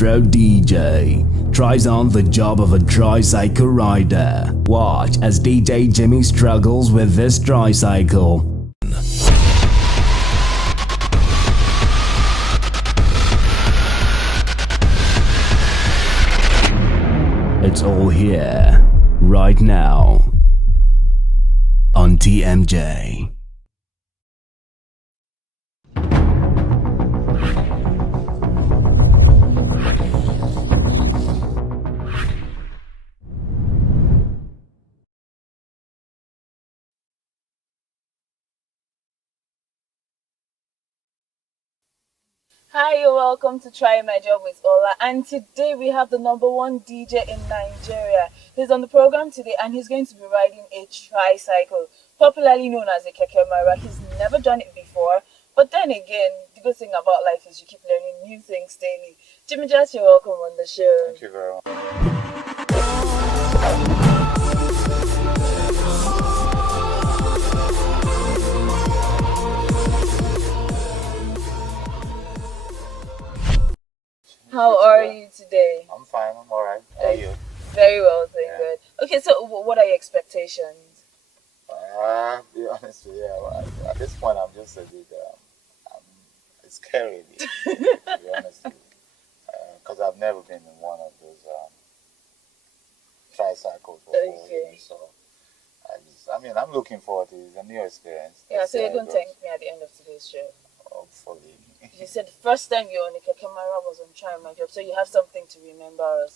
stroke DJ tries on the job of a tricycle rider. Watch as DJ Jimmy struggles with this tricycle. It's all here, right now, on TMJ. Hi, you're welcome to Try My Job with Ola, and today we have the #1 DJ in Nigeria. He's on the program today and he's going to be riding a tricycle, popularly known as a keke mara. He's never done it before, but then again, the good thing about life is you keep learning new things daily. Jimmy Jatt, you're welcome on the show. Thank you very much. How are you today? I'm fine, I'm alright. How are you? Very well, doing good. Okay, so what are your expectations? To be honest with you, at this point I'm just a bit it's scary, to be honest with you. Because I've never been in one of those tricycles before. Okay. So, I'm looking forward to it. It's a new experience. Yeah, so you're going to thank me at the end of today's show. Hopefully. You said the first time you were on the camera was in China, so you have something to remember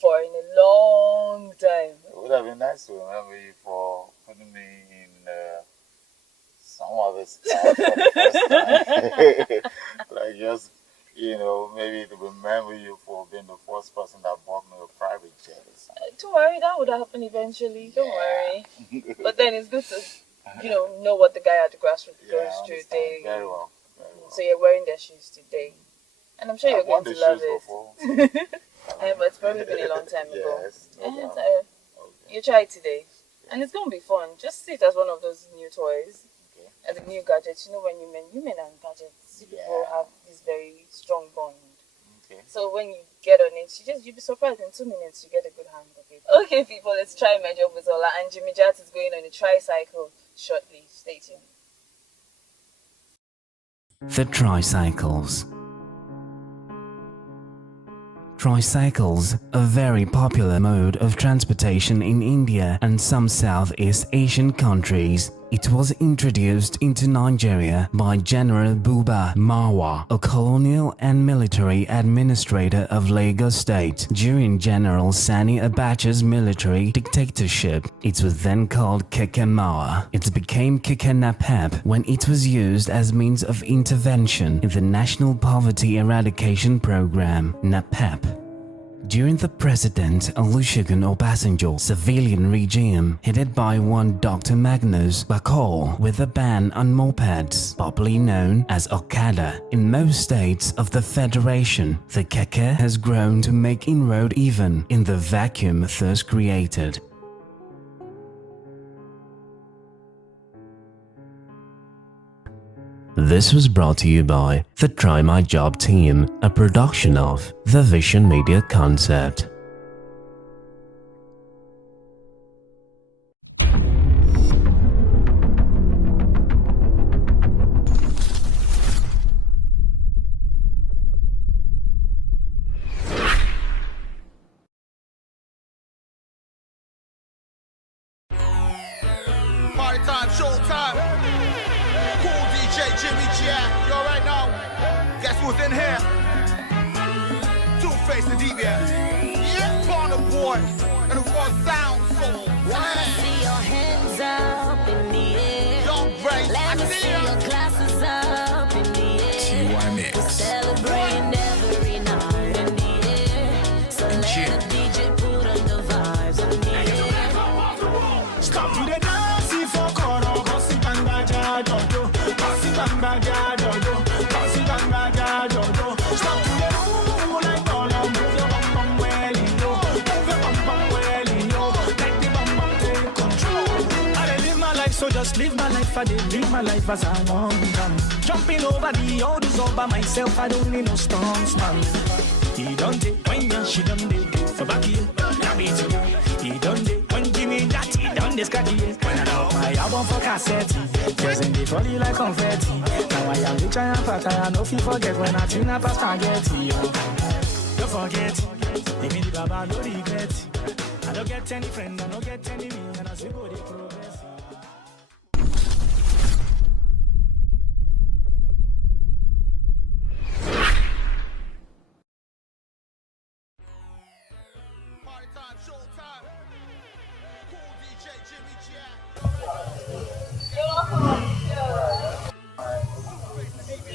for in a long time. It would have been nice to remember you for putting me in some other stuff for the first time. Like just, maybe to remember you for being the first person that bought me a private jet. Don't worry, that would happen eventually. Don't worry. But then it's good to, know what the guy at the grassroots goes through. Very well. So you're wearing their shoes today. And I'm sure you're going to love it. But it's probably been a long time ago. You try it today. And it's going to be fun. Just see it as one of those new toys. And the new gadgets. When women and gadgets, people have these very strong bonds. So when you get on it, you'll be surprised in 2 minutes you get a good hang of it. Okay, people, let's try my job with Ola. And Jimmy Jatt is going on a tricycle shortly. Stay tuned. The tricycles. Tricycles, a very popular mode of transportation in India and some Southeast Asian countries. It was introduced into Nigeria by General Buba Marwa, a colonial and military administrator of Lagos State during General Sani Abacha's military dictatorship. It was then called Keke Mara. It became Keke Napep when it was used as means of intervention in the National Poverty Eradication Program, NAPEP. During the President Olusegun Obasanjo civilian regime, headed by one Dr. Magnus Bakol, with a ban on mopeds, popularly known as Okada, in most states of the Federation, the keke has grown to make inroad even in the vacuum thus created. This was brought to you by the Try My Job team, a production of the Vision Media Concept. Guess who's in here? Two-Face the Deviant. I did live my life as I want. Jumping over the odds all by myself, I don't need no storms. He don't take when she done did for back here. Now me too. He done did when give me that. He done this cocky. When I know my album for cassette, just in the funny like confetti. Now I am rich, I am fat, I am no fee forget when I tune up a spaghetti. Don't forget, give me the baba, no regret. I don't get any friend, I don't get any me, and I say go the progress.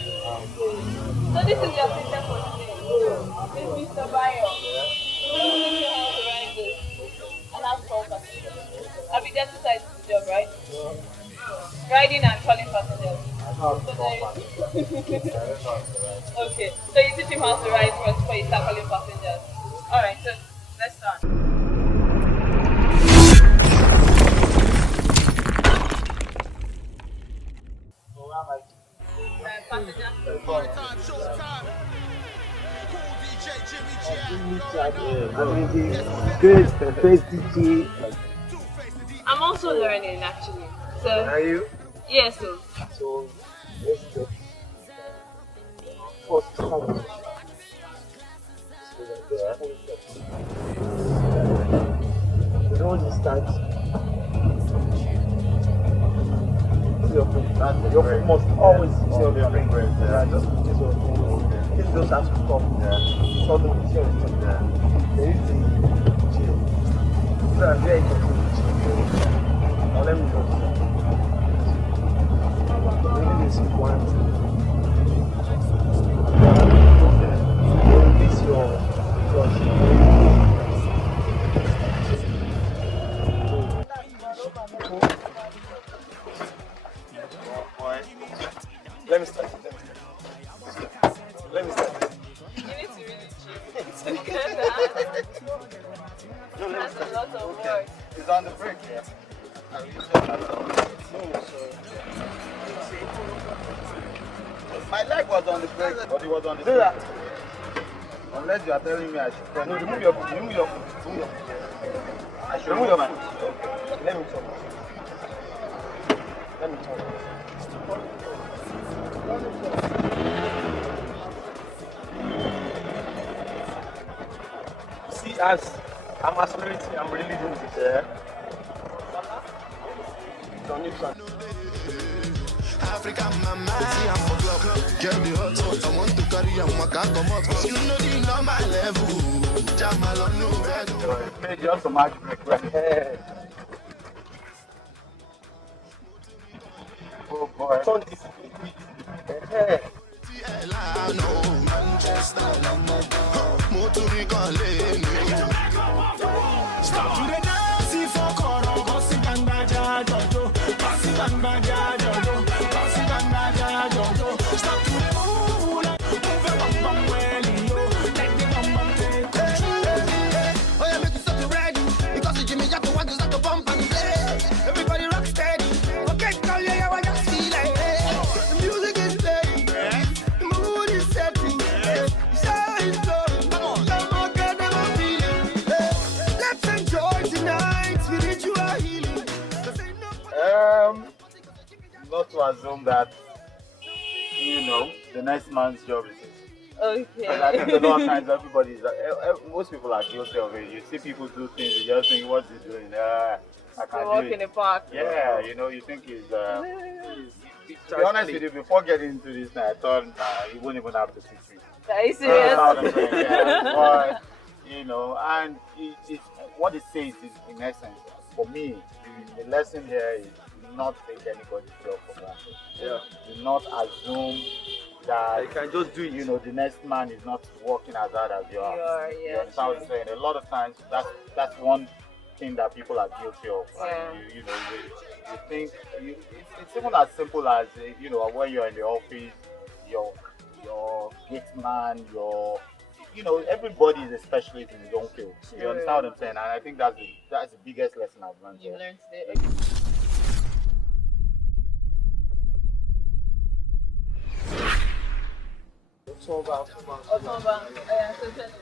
So this is your printer for today. This is Mr. Bayo. So you need to how to write this. And I'll call passengers. I'll be there to side to the job, right? Riding and calling passengers. Okay. So you teach him how to ride first before you start calling passengers. Alright, so let's start. Good, first DJ. I'm also learning actually. So Are you? yeah, so So let's get first challenge. You don't want to start. Your foot must always use your brain. Just use your brain. This just has to stop. Suddenly, see your step. There is the chill. So I'm very interested in chill. Now let me just. Maybe this is one thing. This your Let me start. Let me start. you need to really chill. No, let me That's a start. lot of work. It's on the break, yeah. I mean, just have some- My leg was on the break, but it was on the Do that. break. Unless you are telling me I should press. No, remove your foot. Remove your foot. I should Remove your my foot. Let me talk. Let me talk. See, as I'm accelerating, I'm really doing this. Yeah. Don't need to. African mama, get me hot, I want to carry on my car, come out, cause you know the normal level. Jamal on no bed. Maybe just some magic break, right? Oh boy. Turn this. Manchester, London, Motorican Lane. Stop to the dance for Koro, Bossing and Baja Jojo, Bossing and Baja Jojo, Bossing and Baja Jojo. Stop to the move like move a bum bum well, yo. Make the bum bum take control. Oh, yeah, make you start to ready. Because you Jimmy Jatt, want to start to bump and play. Everybody rock steady. Okay, call you, I just feel like the music is playing. The mood is setting. Shine slow. Come on, get them feeling. Let's enjoy tonight. Spiritual healing. 'Cause ain't no Not to assume that, you know, the next man's job is easy. Okay. And I think a lot of times most people are guilty of it. You see people do things, you just think, what's he doing? I So can't walk do in it. the park. Yeah, you know, you think he's to be honest with you, before getting into this, I thought he wouldn't even have to teach me. Are you That's how serious? I'm saying, yeah. But, you know, and it's what it says is, in essence, for me, the lesson here is not take anybody's job for granted. Yeah. Do not assume that I can just do it. you know the next man is not working as hard as you are. You are, You yeah. understand what I'm saying? A lot of times that's one thing that people are guilty of. Yeah. And you think it's even as simple as you know when you're in the office, your gate man, everybody is a specialist in his own field. You True. understand what I'm saying? And I think that's the biggest lesson I've learned. You here. learned today. Otomba. Oh yeah, so tell me.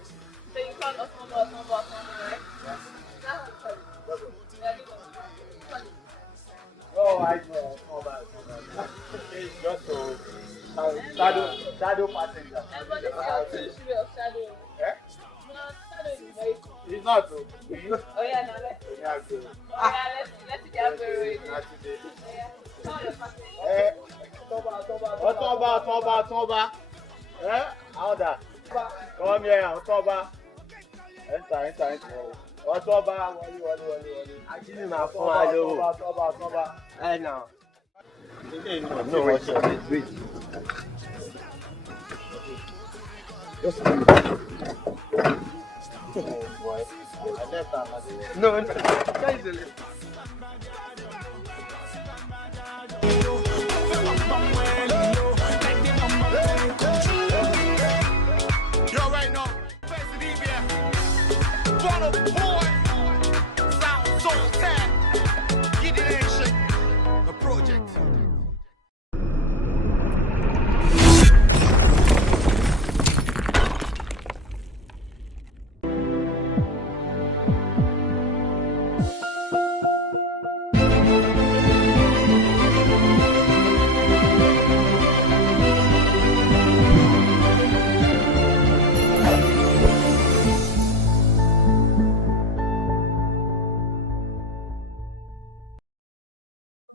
So you call Otomba, right? Yes. Is that how you call it? Yeah, you call it. Oh, I know. Otomba. It's just to shadow passenger. But this is your true way of shadowing. Eh? No, shadowing is very cool. It's not to. Oh yeah, now let's see. Yeah, to. Let's see the average. Not today. Yeah. Call your passenger. Eh? Otomba. Eh? How that? Come here, Otomba. Enter. Otomba, wali. Actually, my phone, Otomba. I know. No, wait. Just boy. I left that. No, that is a little.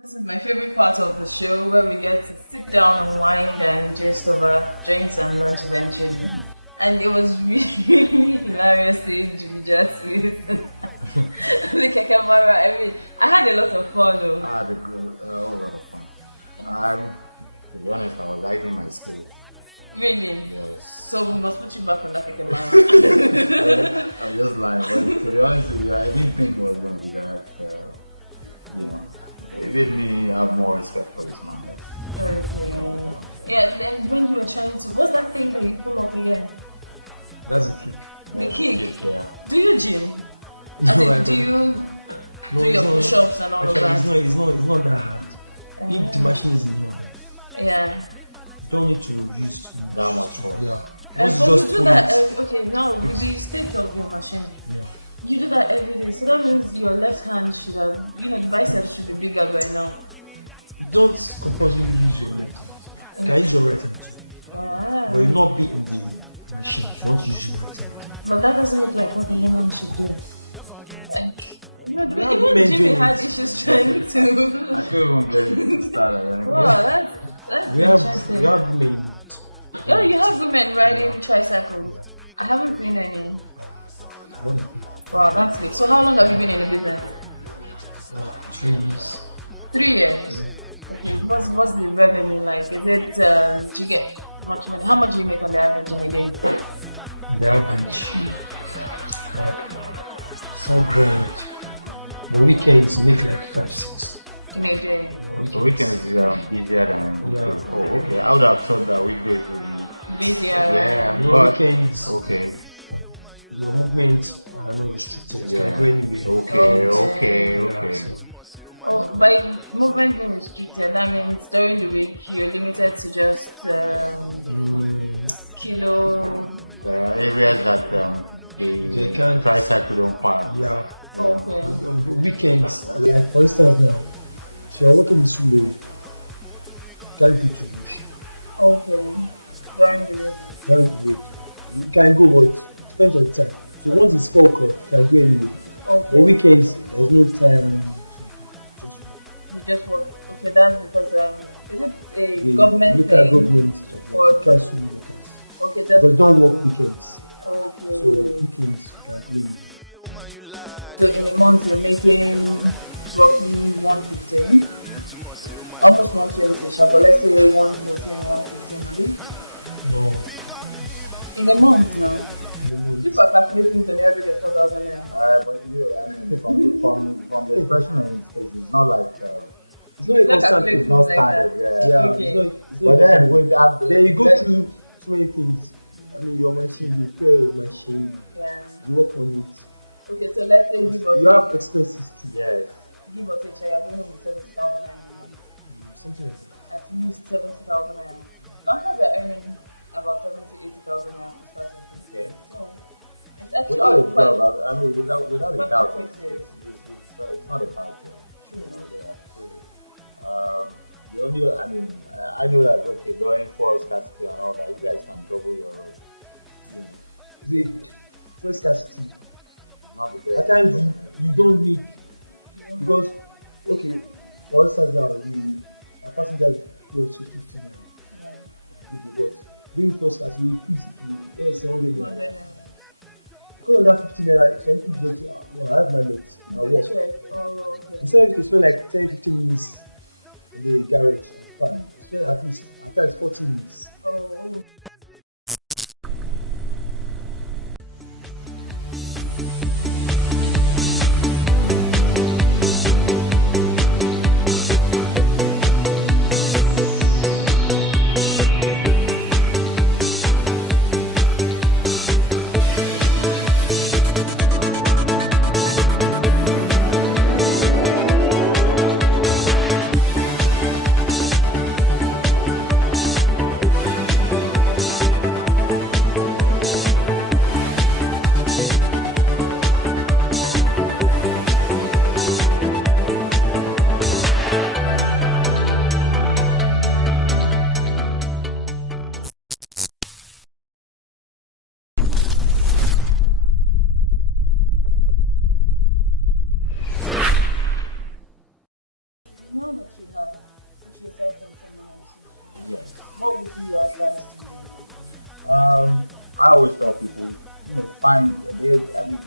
This is my favorite part of the show where we get to sit down and wind and just over drinks and lunch eventually. And it was really hilarious seeing Jatt with the Kakamara. I mean, I had a lot of fun though. I had a whole lot of fun. To be honest, I was hiding my skill. Really? Yes. So we must put you back on that Kakamara. I'm just lying. But to be honest with you, I didn't think it was going to be that, it made me have more respect for this man. Okay. Yeah, then when you were trying to, what's that thing that you pull up again? That's a kick. The kick? Yeah. Do you gym? As in, do you do your push-ups and all of that? It's not that hard. If the machine is in order, yeah. you don't need to use That much for. Yeah. And Once so just you do pull that, it, okay, now with the state of your machine, yeah. you do that every day. So that means your left hand should have, the biceps should be bigger by now. You don't compulsorily use your left hand. You can use your right hand too. Ah. But you'll not be in the machine. You don't use your right hand. But that doesn't look like what a layman should do. Like, even women Jimmy doing had it. issues trying to. I couldn't even get it to start. Wow, that's We interesting. have women. Oh, you have women riding tricycles. I haven't seen any. Wow, that's big. So how long have you been in the business? 3 years. 3 years. Okay, what's the revenue like? Is it do you get much money? How much do you make on the average in a day? The average, 4 grand. The weekends make like 5-6. In a day. So weekends is busier than Yeah. weekdays. Oh, okay. I would have thought that weekdays would be. Busier. Yeah, No but weekends. okay. Your movements are not restricted. You Yeah. can go anywhere. Okay. Yeah, so Oh, by movement being restricted, that means during the week you're limited to just kilo. There are areas that They the can't- tricycle don't pass. yeah. Okay. On weekends, like for instance now, if you're working in Sule, you can't be too much. Okay. During the week. During the week, you can go, but depends on time. So once it's 4 o'clock, you can go anywhere. Okay. On weekends, there's no time. Just You just work. Okay, that's because is it a the government local thing? government Or- you can't sue locals. Okay, just Because don't work weekends. okay. So weekends you can play. So in a month you're making roughly 115, almost 120, but let's say 114, 115 a day. No, In a month now. the month. People are calculating to the average of 4,000 naira. But from the expression on his face, it's not like It's not a Not constant calculating. thing. it's not Like standard. that. Yeah. Yeah, Okay. it's not But then with that, then you go through so many things. I mean, your machine, you repair your machine, Yeah. you work on it. Okay, so let's say give or You have expenses too. yes. give or take, so you're going home with 70,000 naira a month. Something like that. At least 70,000 naira. Bankers are earning about 70,000-80,000 naira to start with. Okay. So it's actually Without a quite, job, I mean, without a quite doubt, lucrative. it's not a bad job. True. Yeah, absolutely. The only, I mean, I know that, okay, during forest scarcity and all that, you guys can double your, you know, The first scarcity. not the best. At times you don't need because okay, for instance now a passenger pay up to 15 naira. Yeah. But during first class we increase it to let's say 100 100 naira. naira. Because of that 15 naira, some people just say, "Ah, no, I have my mates, I You work." check. Oh, okay. Instead of to spend like 10-15 minutes in the garage and park, spend at least at times 40 minutes. Oh. Now that you have put yourself in someone else's shoes, Yes. what would be your advice to young people? I always tell people, you know, find, I mean,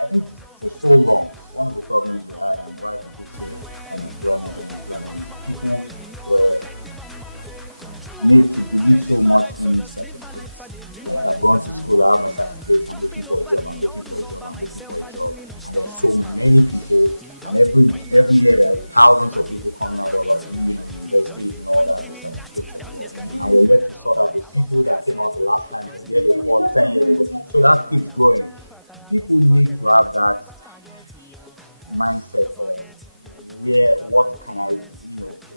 I think for so long, one of the problems we had and why people say unemployment and employment, people were made to believe so much in certificates. Like I've gone to school, I have my certificates, I'm looking for a job, I'm looking for a job, I'm looking for a job. And there are so many people, and every year there are thousands of people coming out of universities and all that with certificates as well. And we're yet to sort out the people that came out the last time, the year before, 10 years ago. So that keeps growing. People need to have that mindset of what can I,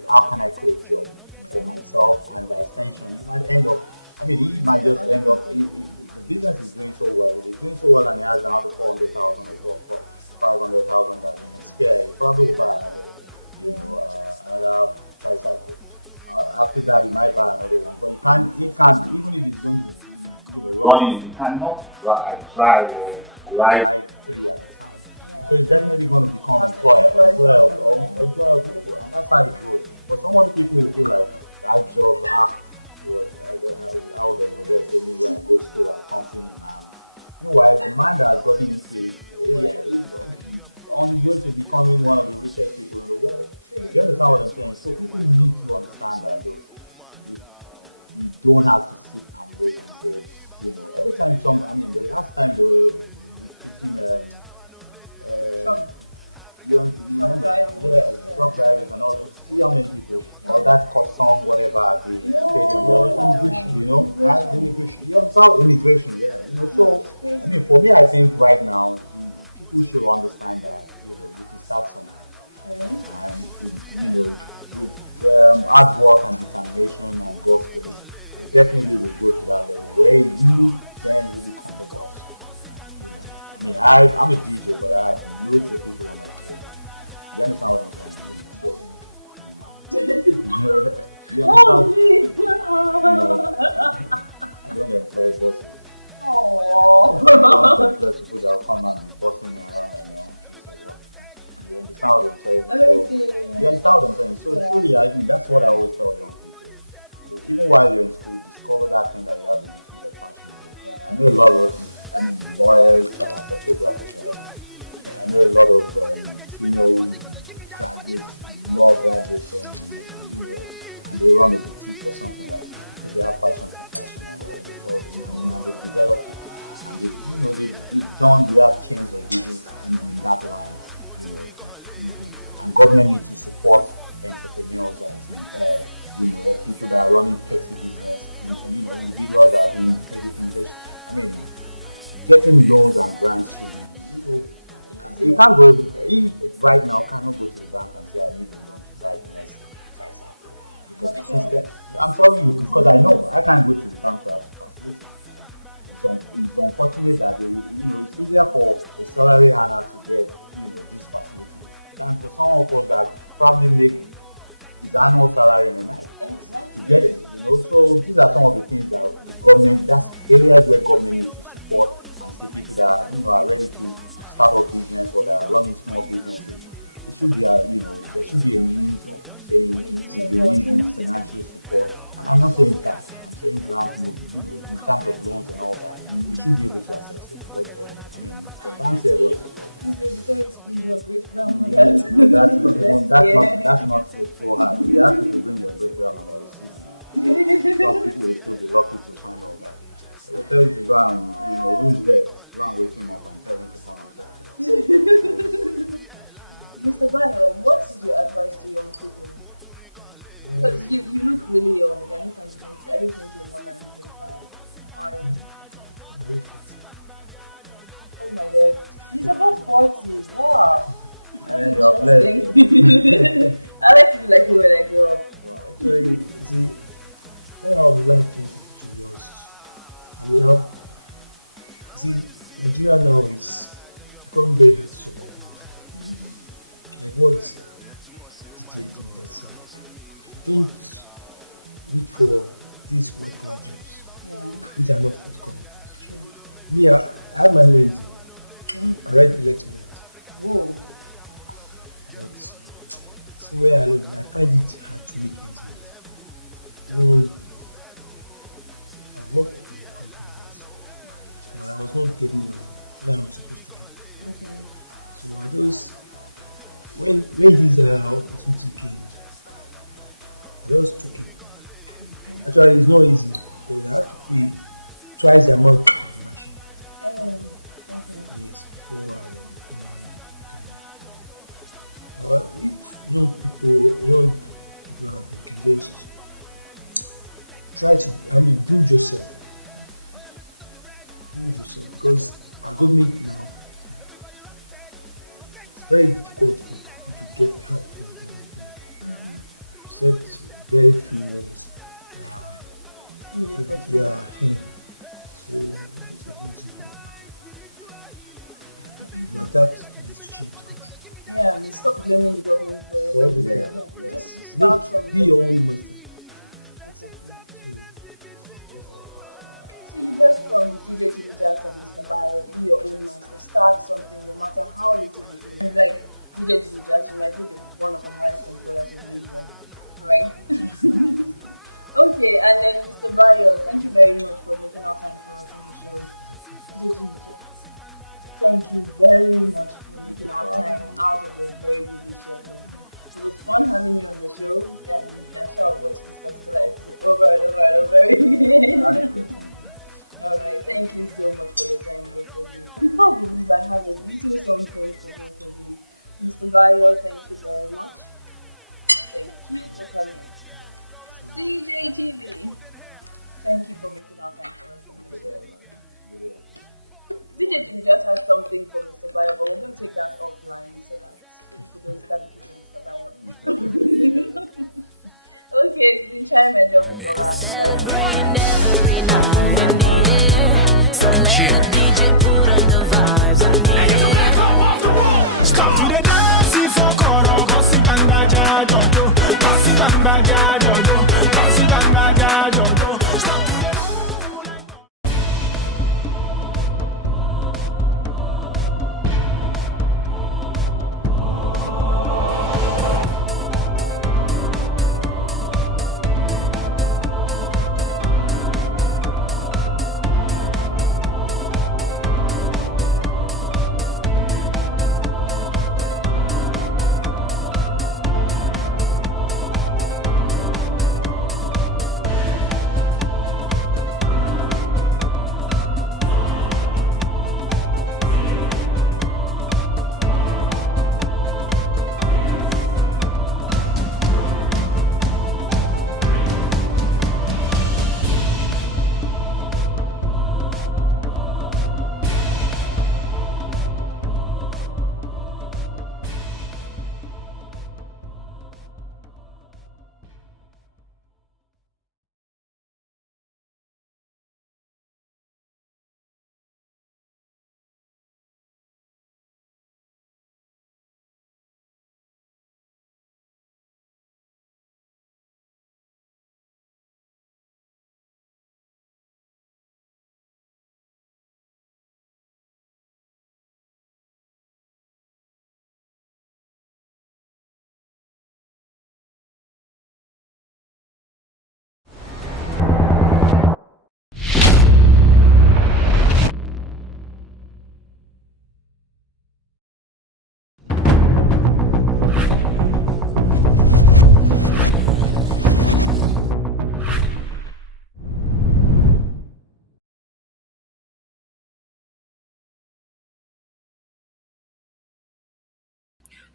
how can I create a job for myself, and by extension, you might end up, he might just end up, the business is doing so well, it is doing so well and he has another 400,000 or 500,000 that he spare, he probably will buy another tricycle. After that, he might buy another one, but he can't, even if he's going to be, running, he cannot drive or ride three at a time. Yeah. So he's definitely going to become employer of people, and that's how it goes. But some other people will feel like that job, how they will just say me when I go to school, I come from now. Meanwhile, the man that has gotten into it is on his way to becoming one of the richest people in the world. You understand what I'm saying? So people need to understand that though. You don't have to sit and wait and say, every time the last time they were recruiting truck drivers and all that. See how many people, all that custom, whatever, the stadium, immigration. You understand immigration, So, for me, I think right now, people should understand that, you can start something. And, with hard work and determination and God's grace, it definitely will go to that level where you then will become the boss. I'm a DJ, but I have loads of people on my show. You understand what I'm saying? You I don't employ bosses. Oh. I don't employ people that will come and be bossing me around and around. You understand what I'm saying? You understand what I'm saying? So truly, I think that's what I always tell young people. So even while you're in school, discover that thing that you have in you that passion for. Yeah. I know a lot of lawyers that are photographers. I know a lot of female graduates, law graduates, and they run a boutique or something like that. Because they have passion for fashion and and they've developed it. And they have chains of business in that line. And government needs to support entrepreneurs and people that are running petty business, individuals that are doing petty things. Getting loans and grants should be, you can't go, right now cannot go to the bank and say I need a loan to buy the next tricycle. because the system. I'm telling you because I know I can't go to the bank to ask for facility. It's unfortunate that they will, it's easier for a salary earner to get, this facility than for some of us that probably make his annual salary in a night to get it, So these are some of the things that the government, that's areas where government needs to support and see people that, are ready to start up business or that are running small businesses. It should be there should be a means of saying if you need financial support. And I'm not saying that. I'm saying grant, in terms of loans and all that. You should be able to access it. But the banks here don't support. That's not so hard. If you ask you to bring your great grandmother, some people will still be lucky to find all that. They will tell you to go and who's there, go and wake him up and tell him to come and talk to you. Mr. Bayo, what is your advice to young people? Because you look really young. I don't think you're more than 25. Are you? Oh my god. He's about 40. Wow. And you're blessed. I like to be like you when I grow up. Wow. Actually, see, when I was like 22 years, Nigeria now is becoming very survival. Like what DJ did that say. Don't wait for these white collar jobs, which are not forthcoming. True. Me, I had my way into I read elected. Whoa. But somewhere along, I find it hard to make ends meet. I worked in companies, but I was not getting where I'm supposed to get. Okay. So I just when this opportunity came, I just took it. Okay. Actually, it's not easy because I have to pay twice the amount of the machine. Okay. Yes, before if young people can just try to, build yourself. Build yourself because our government now, it's very difficult for people to get help from the government. Except very few ones. So you adapt to this change. Yeah, and stop blaming the government for everything. Be your own master. Exactly. So you guys from DJ to Jatt and Mr. Bayo, be your own master. Start something, no matter how little it is. Like DJ to Jatt, you might be one of the highest employers in the region, right? Okay, and then Mr. Bayo, thank you very much for making our time for us on the show. DJ to Jatt, thank you very much for making our time out of a very busy schedule. It was fun having you on the show, and I'm sure I'll watch this particular episode over and over and over again. Alright, thank you so much for your time, both of you. Before we leave, I have a little something for both of you. Mr. Bayo, thank you very much. Thank you for coming. DJ TV, thank you for making our time for us on the show. DJ Jimmy just has something for Mr. Bayo, but we're going to take that offline so that people don't start looking for Mr. Bayo. Okay, it's been trying my job with Laura.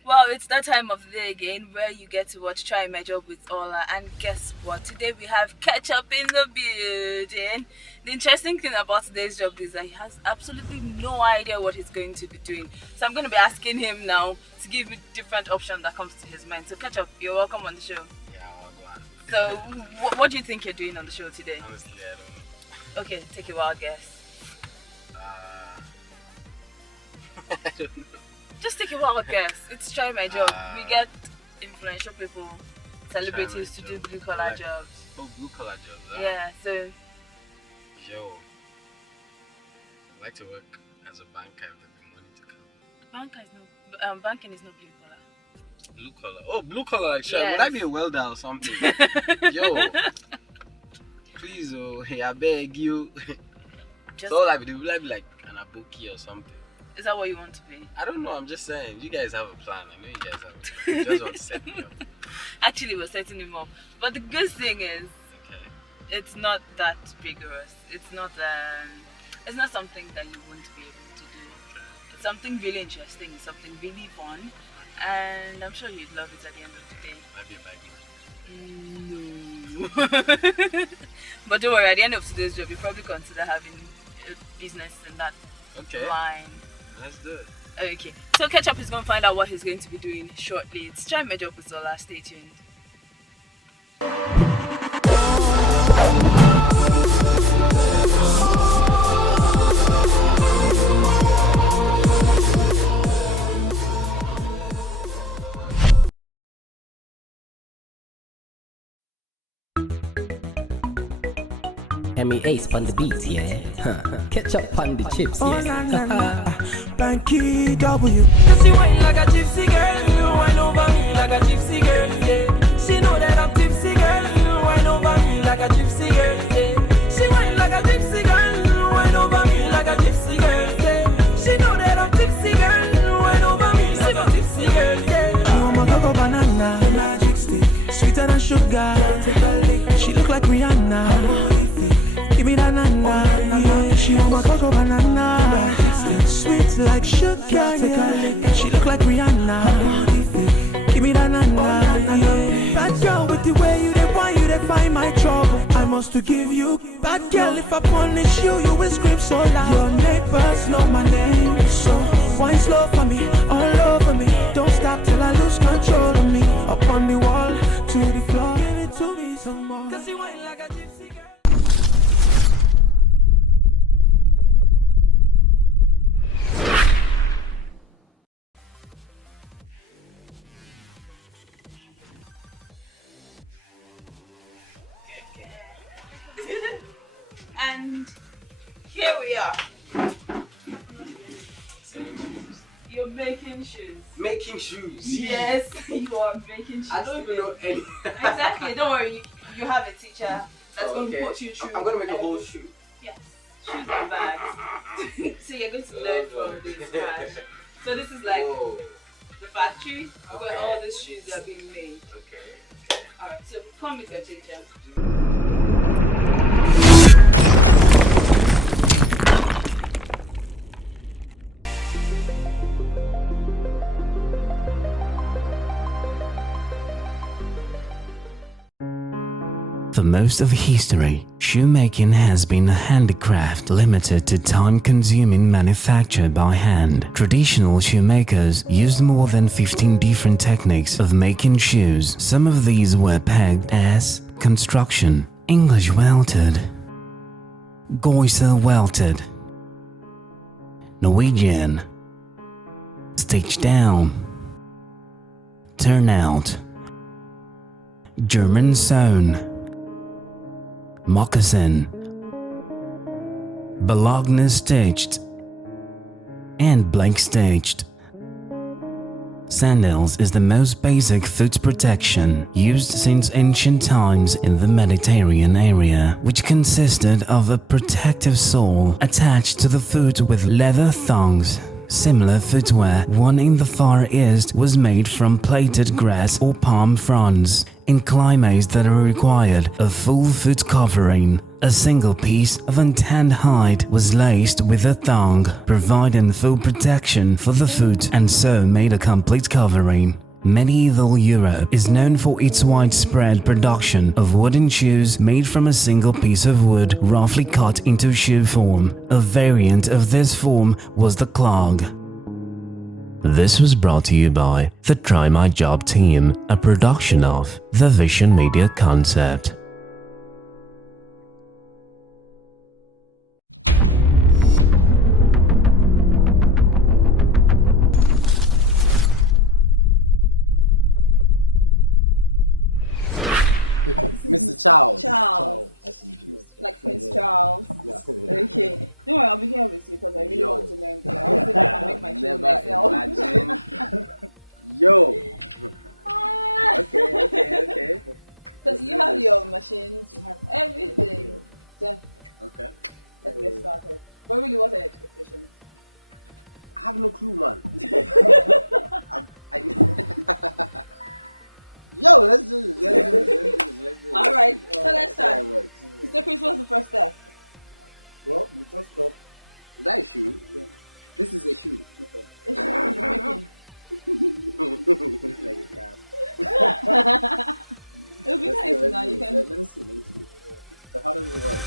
Well, it's that time of the day again where you get to watch Try My Job with Ola. And guess what? Today we have Ketchup in the building. The interesting thing about today's job is that he has absolutely no idea what he's going to be doing. So I'm going to be asking him now to give me different options that comes to his mind. So Ketchup, you're welcome on the show. Yeah, I'll go on. So what do you think you're doing on the show today? Honestly, I don't know. Okay, take a wild guess. I don't know. Just take a wild guess. It's Try My Job. We get influential people, celebrities to do blue collar jobs. Oh, blue collar jobs. Huh? Yeah, so Yo, I'd like to work as a banker with the money to come. banking is not blue collar. Blue collar. Oh, blue collar. Like, sure. Yes. Would I be a welder or something? Yo, please, oh, hey, I beg you. Just, So like, would I be like an aboki or something? is that what you want to be? I don't know. I'm just saying. You guys have a plan. I know you guys have a plan. You just want to set me up. Actually, we're setting him up. But the good thing is, Okay. it's not that rigorous. It's not something that you won't be able to do. It's something really interesting, something really fun, and I'm sure you'd love it at the end of the day. Might be a bag. No. But don't worry, at the end of today's job, you probably consider having a business in that Okay. line. Let's do it. Okay, so Ketchup is going to find out what he's going to be doing shortly. It's Try My Job with Zola. Stay tuned. Ace on the beats, yeah. Ketchup on the chips, Oh, yeah. na, na, na. Banky W. She whine like a gypsy girl, whine over me like a gypsy girl, yeah. She know that I'm tipsy girl, whine over me like a gypsy girl, yeah. She whine like a gypsy girl, whine over me like a gypsy girl, yeah. She know that I'm tipsy girl, whine over me like a gypsy girl, yeah. She want my cocoa banana, the magic stick, sweeter than sugar. Girl, take a lick. She look like Rihanna, her booty thick. Give me that nana. She want my cocoa banana, the magic stick, sweet like sugar. Girl, take a lick. She look like Rihanna, her booty thick. Give me that nana. Bad girl with the way you dey want, you dey find my trouble. I must to give you. Bad girl, if I punish you, you will scream so loud. Your neighbors know my name, so wine slow for me, all over me. Don't stop till I lose control of me. Up on the wall, to the floor, give it to me some more. Cause you whine like a gypsy girl. And here we are. You're making shoes. Making shoes. Yes, you are making shoes. I don't even know any. Exactly. Don't worry. You have a teacher that's going to put you through. I'm gonna make a whole shoe. Yes, shoes and bags. So you're going to learn from this scratch. So this is like Whoa. the factory where all these shoes are being made. Okay. Alright, so come with your teacher. For most of history, shoemaking has been a handicraft limited to time-consuming manufacture by hand. Traditional shoemakers used more than 15 different techniques of making shoes. Some of these were pegged as construction, English welted, Goiser welted, Norwegian, stitch down, turnout, German sewn, moccasin, Bologna stitched, and blank stitched. Sandals is the most basic foot protection used since ancient times in the Mediterranean area, which consisted of a protective sole attached to the foot with leather thongs. Similar footwear, one in the Far East, was made from plaited grass or palm fronds. In climates that are required a full foot covering, a single piece of untanned hide was laced with a thong, providing full protection for the foot and so made a complete covering. Medieval Europe is known for its widespread production of wooden shoes made from a single piece of wood roughly cut into shoe form. A variant of this form was the clog. This was brought to you by the Try My Job team, a production of the Vision Media Concept. Mr. Charles. Charles. Nice to meet you. Like Prince Charles. Yeah. Okay. Don't worry, I'll be here with you because I really want to learn this. I also can make my shoes Never myself. imagine. Yo. Okay. So you have your machines, you have everything. So Okay. let's get started. But really, what's your expectation? I have no clue, man. Yo, let's do this. Alright, so let's That's how start. it works. Mr. Chris, what's the first step? Well, the first stop. Is that a shoe? Yeah. This is a shoe. The shoe you're making. It's like a cap. It'll be nice now. You can. Let me see. So how does it work?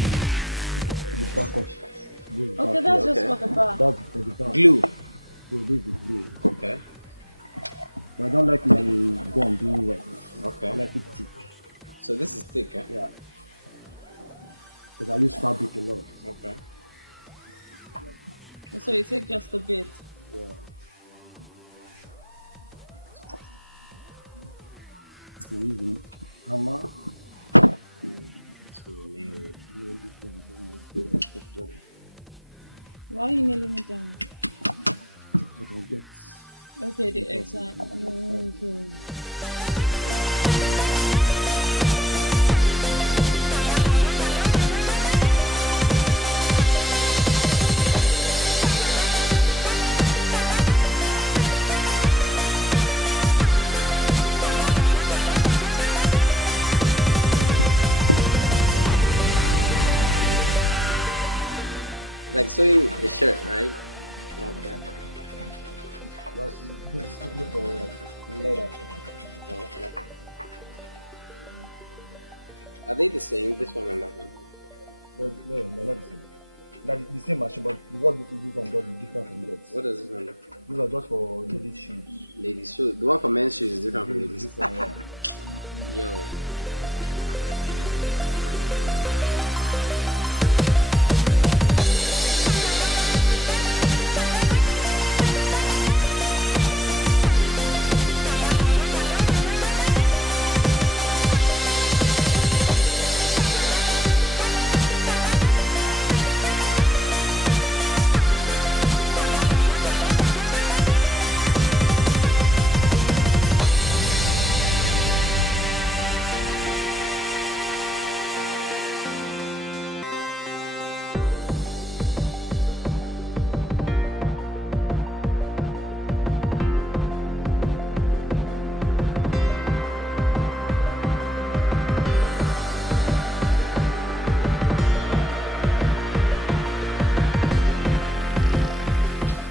The back of Okay, that's just for the bar. That's for the back. Glue. So this is glue. Okay. But I don't like my gum being wet. Okay. I like it thick. So this is thick, eh? Yeah. Because I use fabric a lot. Okay. So you take just a bit. Yeah. So using hammer. Why are you nailing it down? So can get Okay, the exact. Okay. Like sewing a shirt, right? Okay. because this is strictly for leather. Okay. Are they the same, this one and that one? So, no, they're not the same. Like the same machine, but what this one does is different from that. What does this one do? These are just for ladies' shoes. Ladies' shoes. The one for men's shoes is different from This ladies. one, yeah. Yo.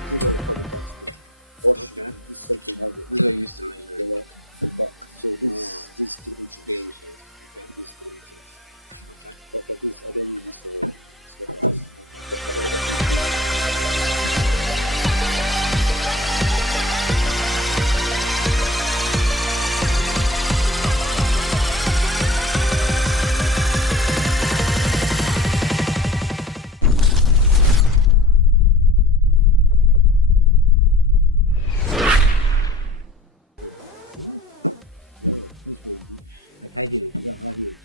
These are for the back still. Or Okay. this is something like it. This is what you used to measure it. Yeah, the back. So this is 3 inches. 3 inches. Okay. This is 3 inches. Okay. But for this, I don't use this for sweaters. But for the other things, yeah, this will be Like high heels. yeah, high heels.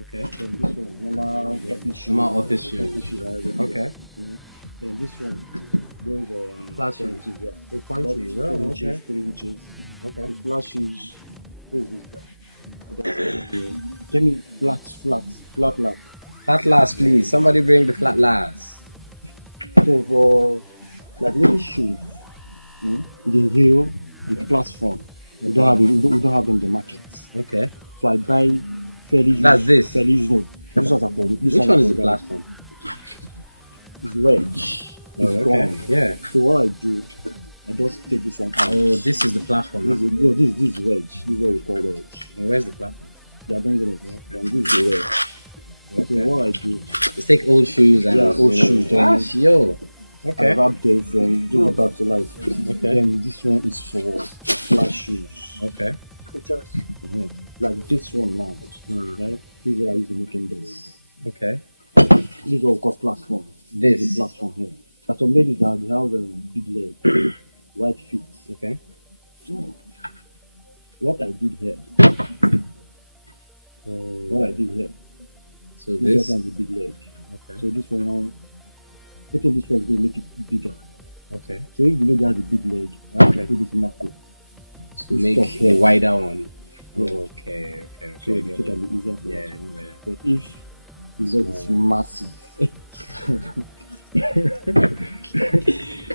Okay. Then this one, normal office shoe. Normal office shoe. Office shoe, Okay. Then this one, those Flat shoes. pointies, yeah. Oh, pointies. Two Oh, inches, okay. 3 inches. Okay. The flat shoes, what is this guy? Tell me flat lap. Flat last, please. Somebody bring the flat last. So for like ladies shoes, the heel, the platform, we don't have them in the market. Okay. So I buy fairly used. That's this. Fairly used. No, this one's for this Which one is the platform? It's wedge. Oh, It's okay. gone. Yeah. So what I do, I just take this one out. Oh, this is the platform. This is wedge. This is what we call wedge. And where's the platform? They are doing it. And this is the wedge. Okay. So what I do, Just take old shoes and old shoes. yo. Okay. I wrap this and do it back to life. Okay. Then this one is for flat shoes. Okay. Like this one now, right? This is what I use to making this. Okay. This is what we call platform. This is the platform here. But some ladies they have a big leg, white feet. Okay. So what I did here, So this this. one has a big leg. Okay. So this one now, I think this one is going to make it bigger. Okay. So if the lady has a big leg, I have to put this marco. To make a wider one. Yeah. Okay. So it can be easier for Yeah. us. But if the leg is massive, if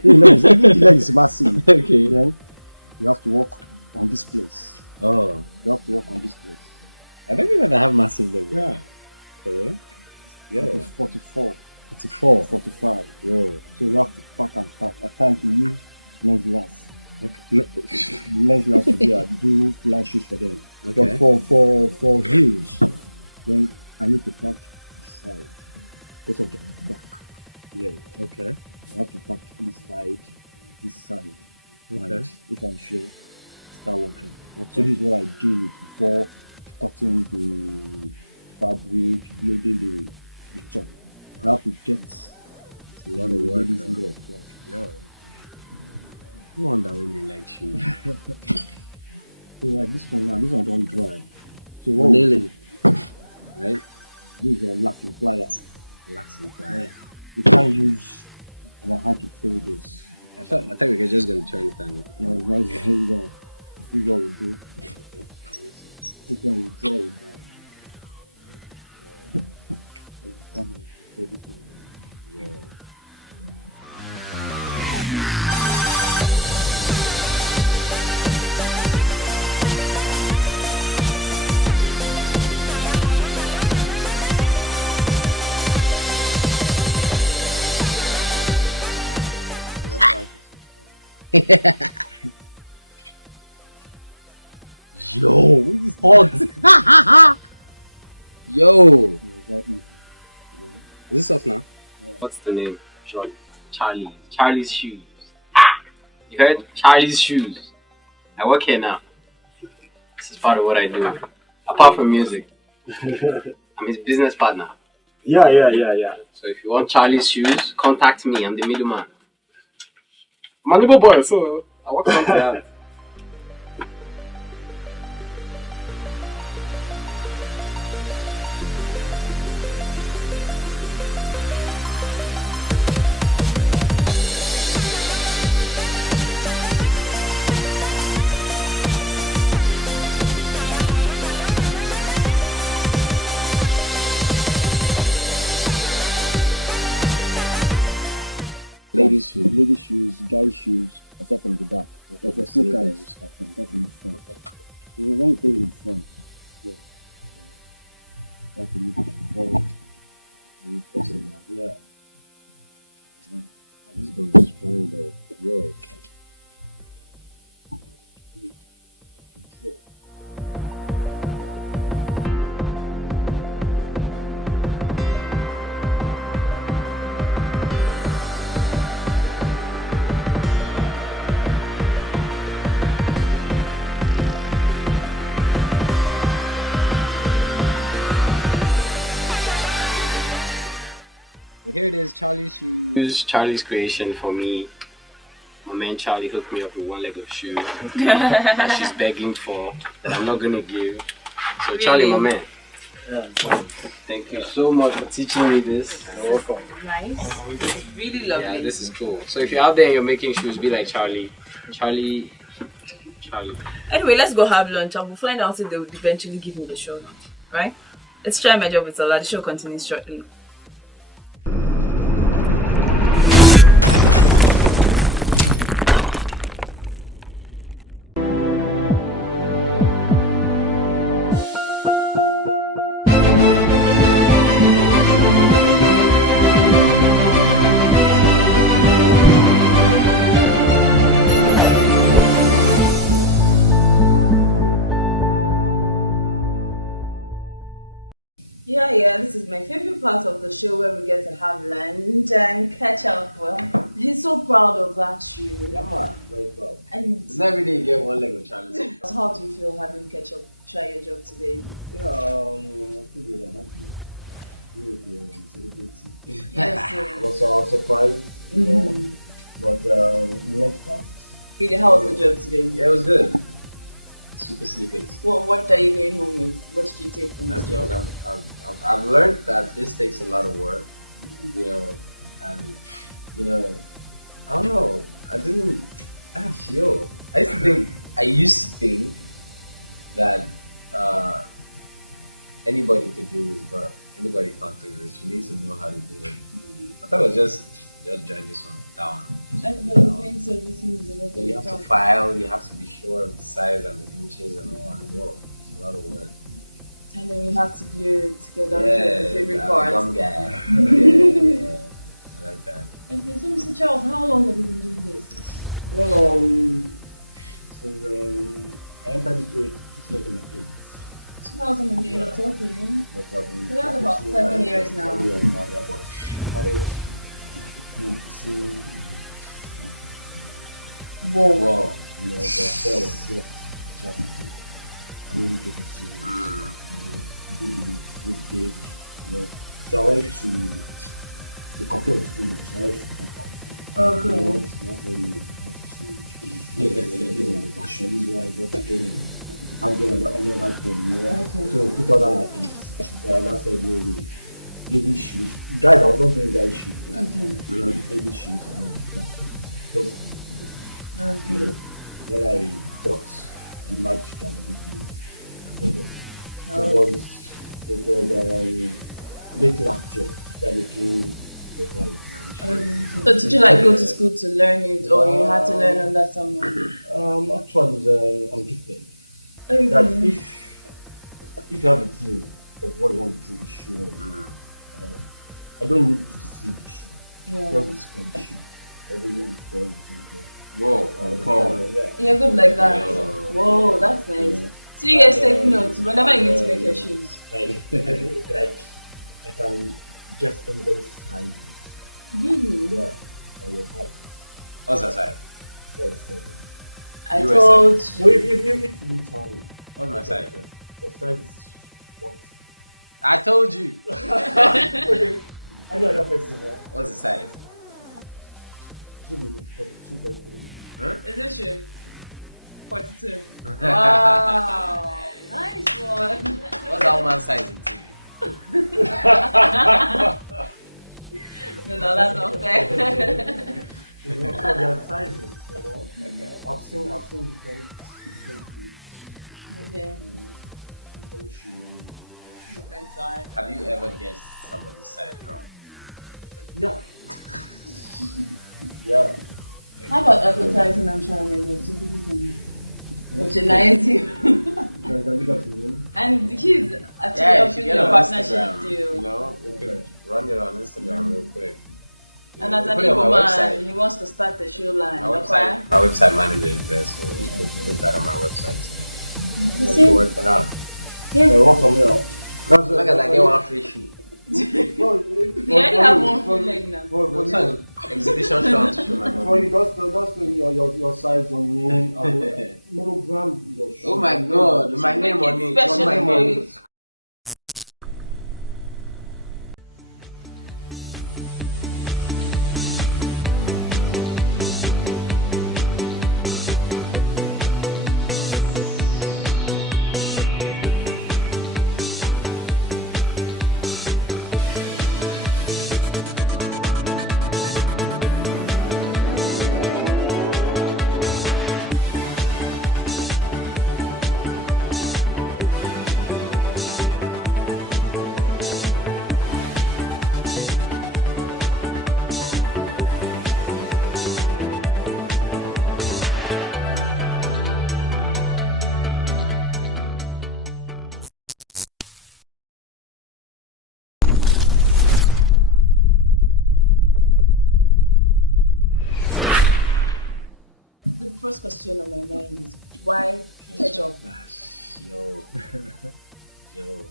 the leg is massive, Okay. then you have to work on this place. Oh. You have to work on this place. I don't even have massive legs. Yeah. Okay. That Yo. is 44, 44. 45. Whoa. So you have to pack and pack. At times you use men's glass. Okay. Men's glass to do flat shoes for them. Okay. But for heels, then I need to pack this side because of the back leg. Okay. I have to pack this side. Okay. And if I'm sure, start working. Okay. So this is what I do before cutting the fabric, building the top. I have to get It's a lot of work. Yeah. Yo. No wonder women like shoes. So like this one now, this one don't dry. So Oh, what we nailing do, it. Right? this is a lasting plier. Relaxing. Yeah. You can't use our hand to fold this. I thought we were just gonna turn it down. No, right here you go. This is what we do. This one we draw it down. So it's coming. Everything. Yeah. Yo, it's hot. Yo. Yeah, that easy. Is this off now? Yeah. What's the name? Charlie. Charlie's shoes. Ah! You heard? Charlie's shoes. I work here now. This is part of what I do. Apart from music. I'm his business partner. Yeah. So if you want Charlie's shoes, contact me. I'm the middleman. I'm a little boy, so I work on that. Ladies shoes, guys shoes, except from the back. But for sneakers, start from the front. So when you put it in front, yeah. You have to move it forward. You press it down. Yeah. This goes strong though. Yo. So here it is, Charlie's shoes. Charlie's creation for me. My man Charlie hooked me up with one leg of shoe that she's begging for, that I'm not gonna give. So Charlie, my man, Yeah. Thank you so much for teaching me this. You're welcome. Nice. Really lovely. Yeah, this is cool. So if you're out there and you're making shoes, be like Charlie. Charlie. Anyway, let's go have lunch and we'll find out if they would eventually give me the show. Right? Let's try my job with Ola. The show continues shortly. Yeah, this is my favorite part of the show where we get to have lunch and catch up. Well, he's so proud of that shoe. Come on. Very proud. And It's not every day you get one leg of Charlie. how do you feel having Ketchup try your job today? Yeah, I feel good. I'm happy. With the celebrity. Yes, Also, I was surprised, you know, but we went fast. Really, how was the job today? Yeah, it was good. Super sneakers. What are you going home with? What did you take from the That's job? what I've learned that this takes a lot of work, you know, and you know, I don't know. I used to think that anybody could do this, but anybody can't do this. You need to know how to do it. I thought it was just join this one down. Everybody thinks everything is a lot Then you have to of file, you have to be sure of the size and the inches and all that. Whoa, it's a lot of work. and then you have to glue it together Yeah, with your favorite I'm part. a dumb guy. Yeah, I like that. Okay, so Mr. Charles, how long have you been doing this? Well, since I entered this way 2008. 2008, okay. But I've been So that's about 7 years now. 7 years now, yeah, but started 20, Whoa. you know, the sale was just charity. I didn't get to see good day, you know. So I went to the couple of students, right? Okay. You know, not really much to fashion, why I got to I'm doing another thing, yeah. Okay. So 2008, that's a really baby shoes. Guys, I was not doing guy shoes. Yeah. Okay. You know, baby shoes and so Okay. when I got the magic and everything, it was late last year that became the guy. So did you like go to school to learn it, or you had to learn under someone? Actually, I'm gifted. Okay. That if you have a dream of what you want to do, you should do. I don't need to see the shoe. Yeah. Just describe the shoe. Everything is done. Whoa. You're good like that. Yeah. Whoa, that's nice. Yeah. So you guys take notes whenever you need to make your shoes. Like I can guess anybody's size. Really? Yeah. I will have. What's that size? I You were told No, you. if you tell me. What's my size? The size is what? I told you. Okay. I know that person, right? What's the size? Should be 42.3. Huh? Is it true? 42. Wow. Nice one. What's that woman's size in TV? No, that's not fair. You know, so there are sizes, you know. Okay. I've seen different Okay. different shoes. Different size. Have you ever guessed somebody's size wrong? Yeah. Yeah. How about advertising on social media so people can patronize you? And he's actually Yeah, you offering should you get a on partnership Instagram. deal. You know, you could run it on Instagram real quick. And as an Put it on Igbo my man, website. he wants to start a shoe line. My Okay? website manager is there, so you can put that on my website. You Yeah, see? to work that out. I want something else. As long as I get one free shoe. You already have one full leg now. For Sometimes exhibition shot to show my For money. you, just your size, your name, monogram, your shoe. Oh my god, my name Make on it it. special What's my for name? you. first question on my mind is why ketchup? Yo. Yo.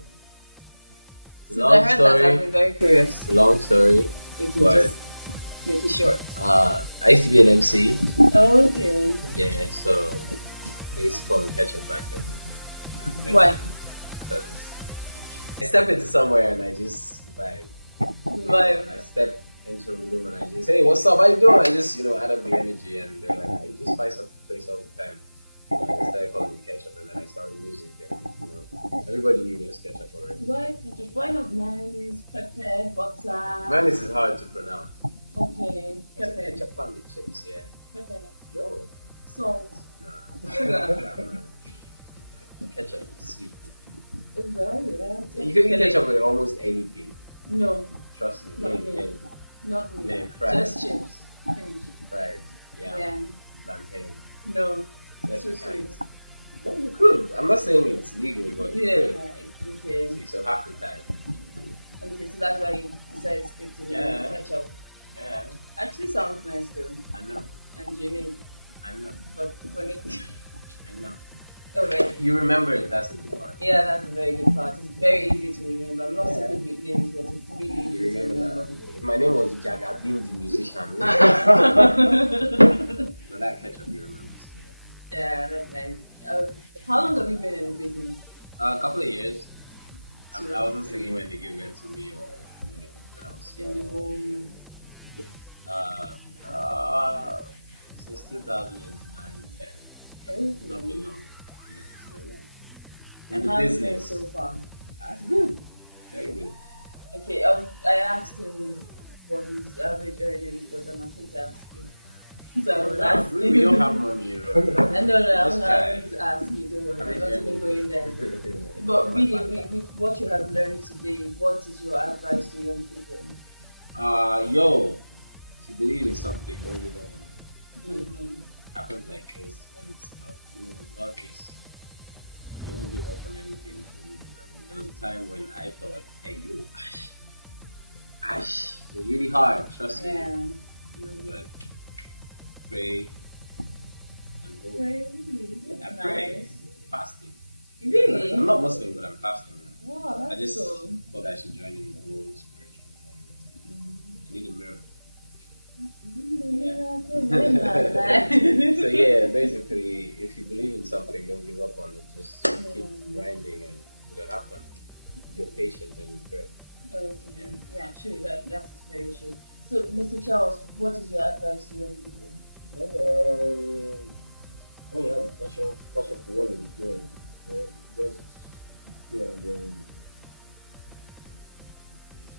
Since I heard that, I've been very curious. Long story. If you But just make it short. I used to be an MC. Oh, okay. Yeah, so they used to call me Ketchup back then. Why? Because I step into somewhere and I just vibe. I step into a room and I just, hey, what's up? How you doing? I just, add up the energy and they're like, hey, you just spice up the place all the time. And I started calling me Ketchup and then I started music and, everybody knew me as Ketchup already. Why ketchup? Why not mayonnaise, pepper, butter? Mayonnaise is hard to pronounce. Okay. Pepper. Ketchup on the chips, yeah. Pepper. Yo. Salt. No. Sugar. Ketchup is sweet. Well, yeah. You can eat ketchup with almost anything. No. Trust me. Not me. Not me. Name fries. Just chips. Fries. Yeah. Plantain. No. That's Too what kind. sweet. No, you could. I'm not saying it's legal, but you Yeah. could. Okay. See, so half the time. Okay, so that's why you decided to stick to the ketchup. Yeah. Actually sounds nice though. I know. And unique. I know. But when it... I know. Alright. You remember it, that's the good part. Yeah, that's a very good part. It's very easy to remember. I'm not so good with names, but it's really You easy to remember remember. that? If my name was Jagabin the musician, but that ketchup you remember. Yeah, that's nice. How long have you been in the business? A couple of years. I wasn't singing when they gave it to me or when I was In the womb. Since 2009, 10. Okay. Not been long. And how's it been so far? That's good. Very good. Okay, I asked him what his average earnings was, and I think I asked him. So I was asking. We don't have money. No, I'm not going to ask you, don't worry. I'm not even going there. But really, with what you have learned today, what is your advice to young people? Yo, if you believe in something, don't give up on it. Happens like this, and it's God is. Don't give up on anything. There was a time when I thought, hey, yo, Ash, it's really hard, trust me. Yeah. But pray and hope. Pray? I pray. Fasting. Really? I'm not Muslim, but I'm fasting now. Wow, that's I just cool. thought I should join in the whole spiritual community. I need a miracle. So yeah, basically, if you believe in something, don't give up on it. Just keep grinding and it'll happen. If you're patient and you pray. Okay. Yeah, true. That's very true. So, Mr. Charles, what is your advice to young people? When you have passion for what you're doing, just and then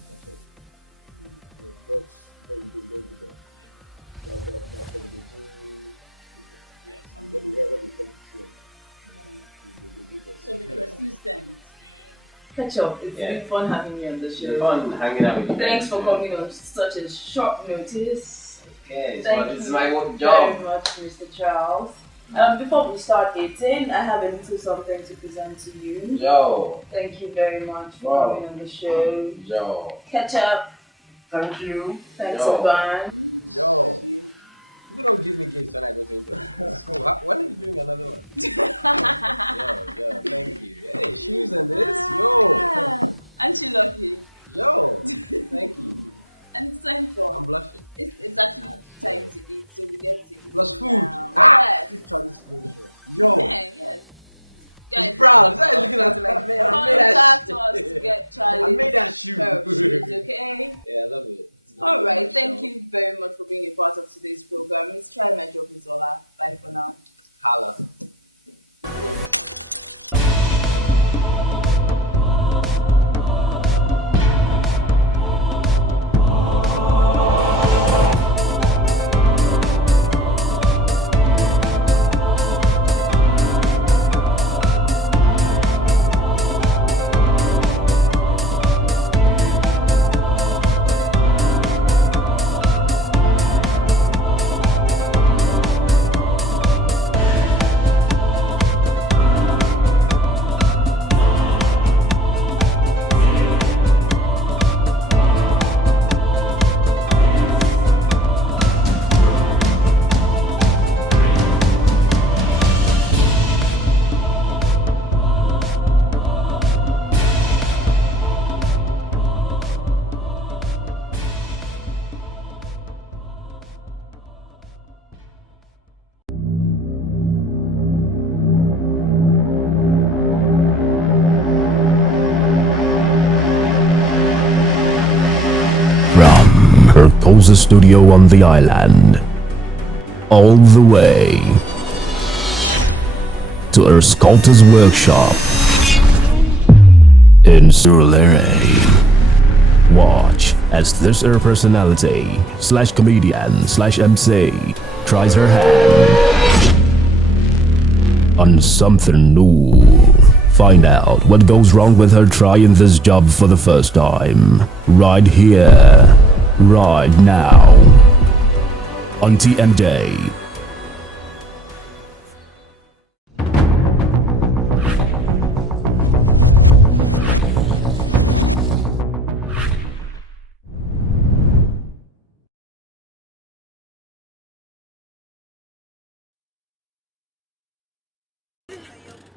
that's it. That's very good. That's what they do. Yeah, somebody ever become true. So be persistent. Ketchup, it's been fun having you on the show. Fun hanging out with you. Thanks for coming on such a short notice. Okay, Thank this is you my job. very much, Mr. Charles. Before we start eating, I have a little something to present to you. Yo. Thank you very much for coming on the show. Yo. Ketchup. Thank you. Thanks a bunch. Yo. People don't give me gifts when I go to interviews. So when are you doing another one? yo, thank you. Hey, shoes and this. Yo. Aren't you lucky? Yo. Thank you. And it's time for... I'm blushing. It's actually time to eat, so we get to eat. Plus food. Now. Yes. Yo. Yeah, yes. Guys, he's proud. He's looking at me like, man, I made that contact us to get Charlie. I made that shoe. Shoes, okay? Yeah, I love it. Alright, thank you very much for being a part of today's program. Let's try my job with Zola. Bye for now. Holla. closest studio on the island. All the way to her sculptor's workshop in Surulere. Watch as this her personality / comedian / MC tries her hand on something new. Find out what goes wrong with her trying this job for the first time. Right here, right now, on TMJ.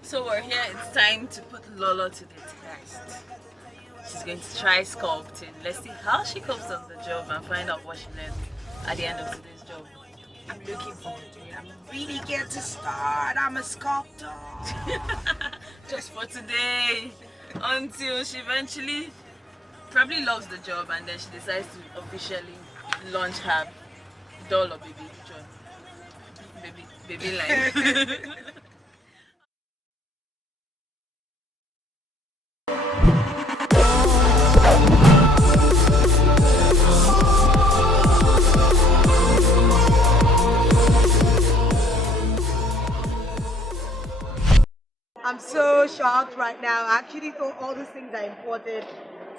So we're here, it's time to put Lolo to the test. She's going to try sculpting. Let's see how she copes on the job and find out what she learned at the end of today's job. I'm looking forward to it. I'm really get to start. I'm a sculptor. Just for today. Until she eventually probably loves the job and then she decides to officially launch her doll or baby job. Baby line. I'm so shocked right now. I actually thought all these things are imported.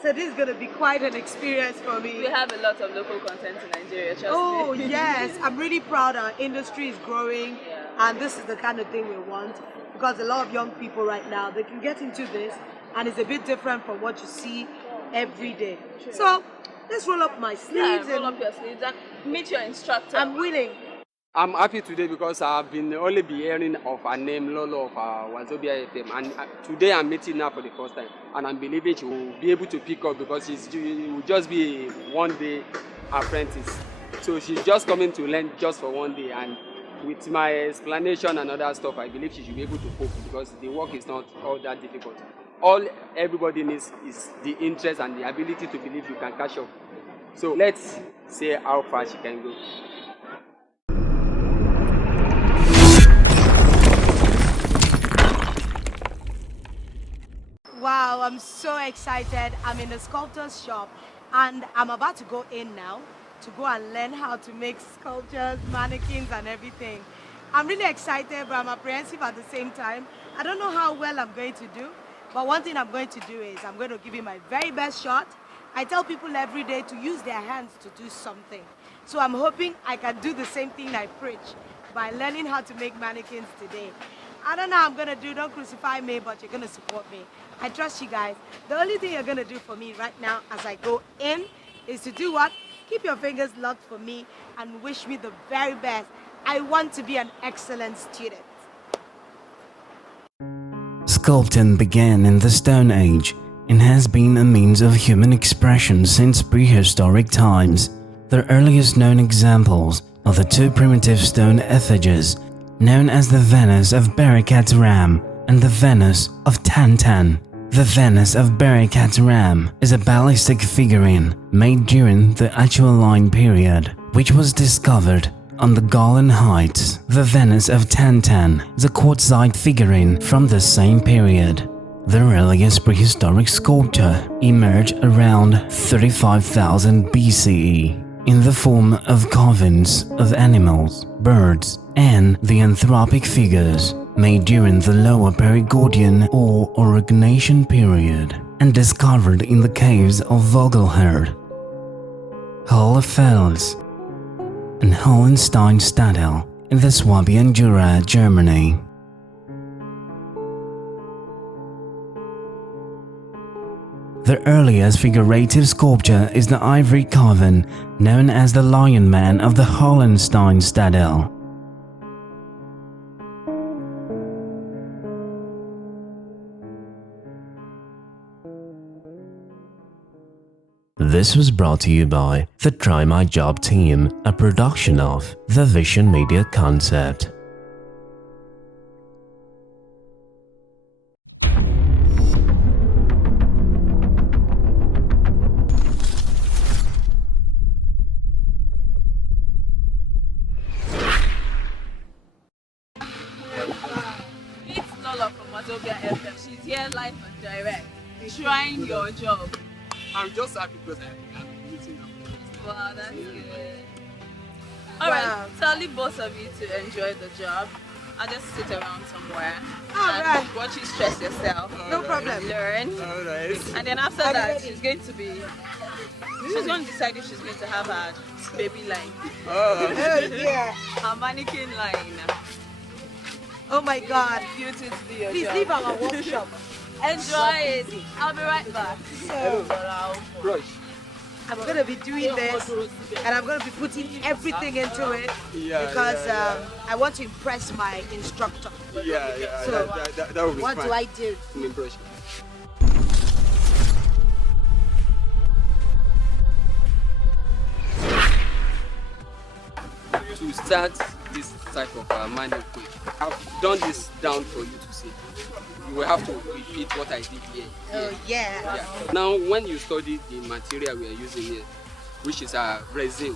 So this is going to be quite an experience for me. We have a lot of local content in Nigeria, trust Oh me. yes, I'm really proud our industry is growing, and this is the kind of thing we want, because a lot of young people right now, they can get into this and it's a bit different from what you see every day. True. So let's roll up my sleeves. Roll up your sleeves and meet your instructor. I'm willing. I'm happy today because I've been only be hearing of her name, Lolo, of Wazobia FM, and today I'm meeting her for the first time, and I'm believing she will be able to pick up because she will just be a one-day apprentice. So she's just coming to learn just for one day, and with my explanation and other stuff, I believe she should be able to cope because the work is not all that difficult. All everybody needs is the interest and the ability to believe you can catch up. So let's see how far she can go. Wow, I'm so excited. I'm in the sculptor's shop and I'm about to go in now to go and learn how to make sculptures, mannequins and everything. I'm really excited, but I'm apprehensive at the same time. I don't know how well I'm going to do, but one thing I'm going to do is I'm going to give it my very best shot. I tell people every day to use their hands to do something. So I'm hoping I can do the same thing I preach by learning how to make mannequins today. I don't know how I'm going to do, don't crucify me, but you're going to support me. I trust you guys. The only thing you're going to do for me right now as I go in is to do what? Keep your fingers locked for me and wish me the very best. I want to be an excellent student. Sculpting began in the Stone Age and has been a means of human expression since prehistoric times. The earliest known examples are the two primitive stone effigies known as the Venus of Berikat Ram and the Venus of Tantan. The Venus of Berikat Ram is a ballistic figurine made during the Achuline period, which was discovered on the Golan Heights. The Venus of Tantan is a quartzite figurine from the same period. The earliest prehistoric sculpture emerged around 35,000 BCE in the form of carvings of animals, birds, and the anthropic figures made during the Lower Perigordian or Orogenation period and discovered in the caves of Vogelherd, Hohlefels, and Hohenstein-Stadel in the Swabian Jura, Germany. The earliest figurative sculpture is the ivory carving known as the Lion Man of the Hohenstein-Stadel. This was brought to you by the Try My Job team, a production of the Vision Media Concept. from Wazobia FM. She's here live and direct, trying your job. I'm just happy because I'm meeting you. Wow, that's good. Alright, so I'll leave both of you to enjoy the job. I'll just sit around somewhere. Alright. Watch you stress yourself. No problem. Learn. Alright. And then after that, she's going to decide if she's going to have her baby line. Oh yeah. Her mannequin line. Oh my God. Beauty to do your Please job. leave our workshop. Enjoy it. I'll be right back. Rush. I'm going to be doing this and I'm going to be putting everything into it because I want to impress my instructor. Yeah. So that would be what fine. do I do? Impression. To start this type of mannequin, I've done this down for you to see. You will have to repeat what I did here. Oh yeah. Now, when you study the material we are using here, which is resin,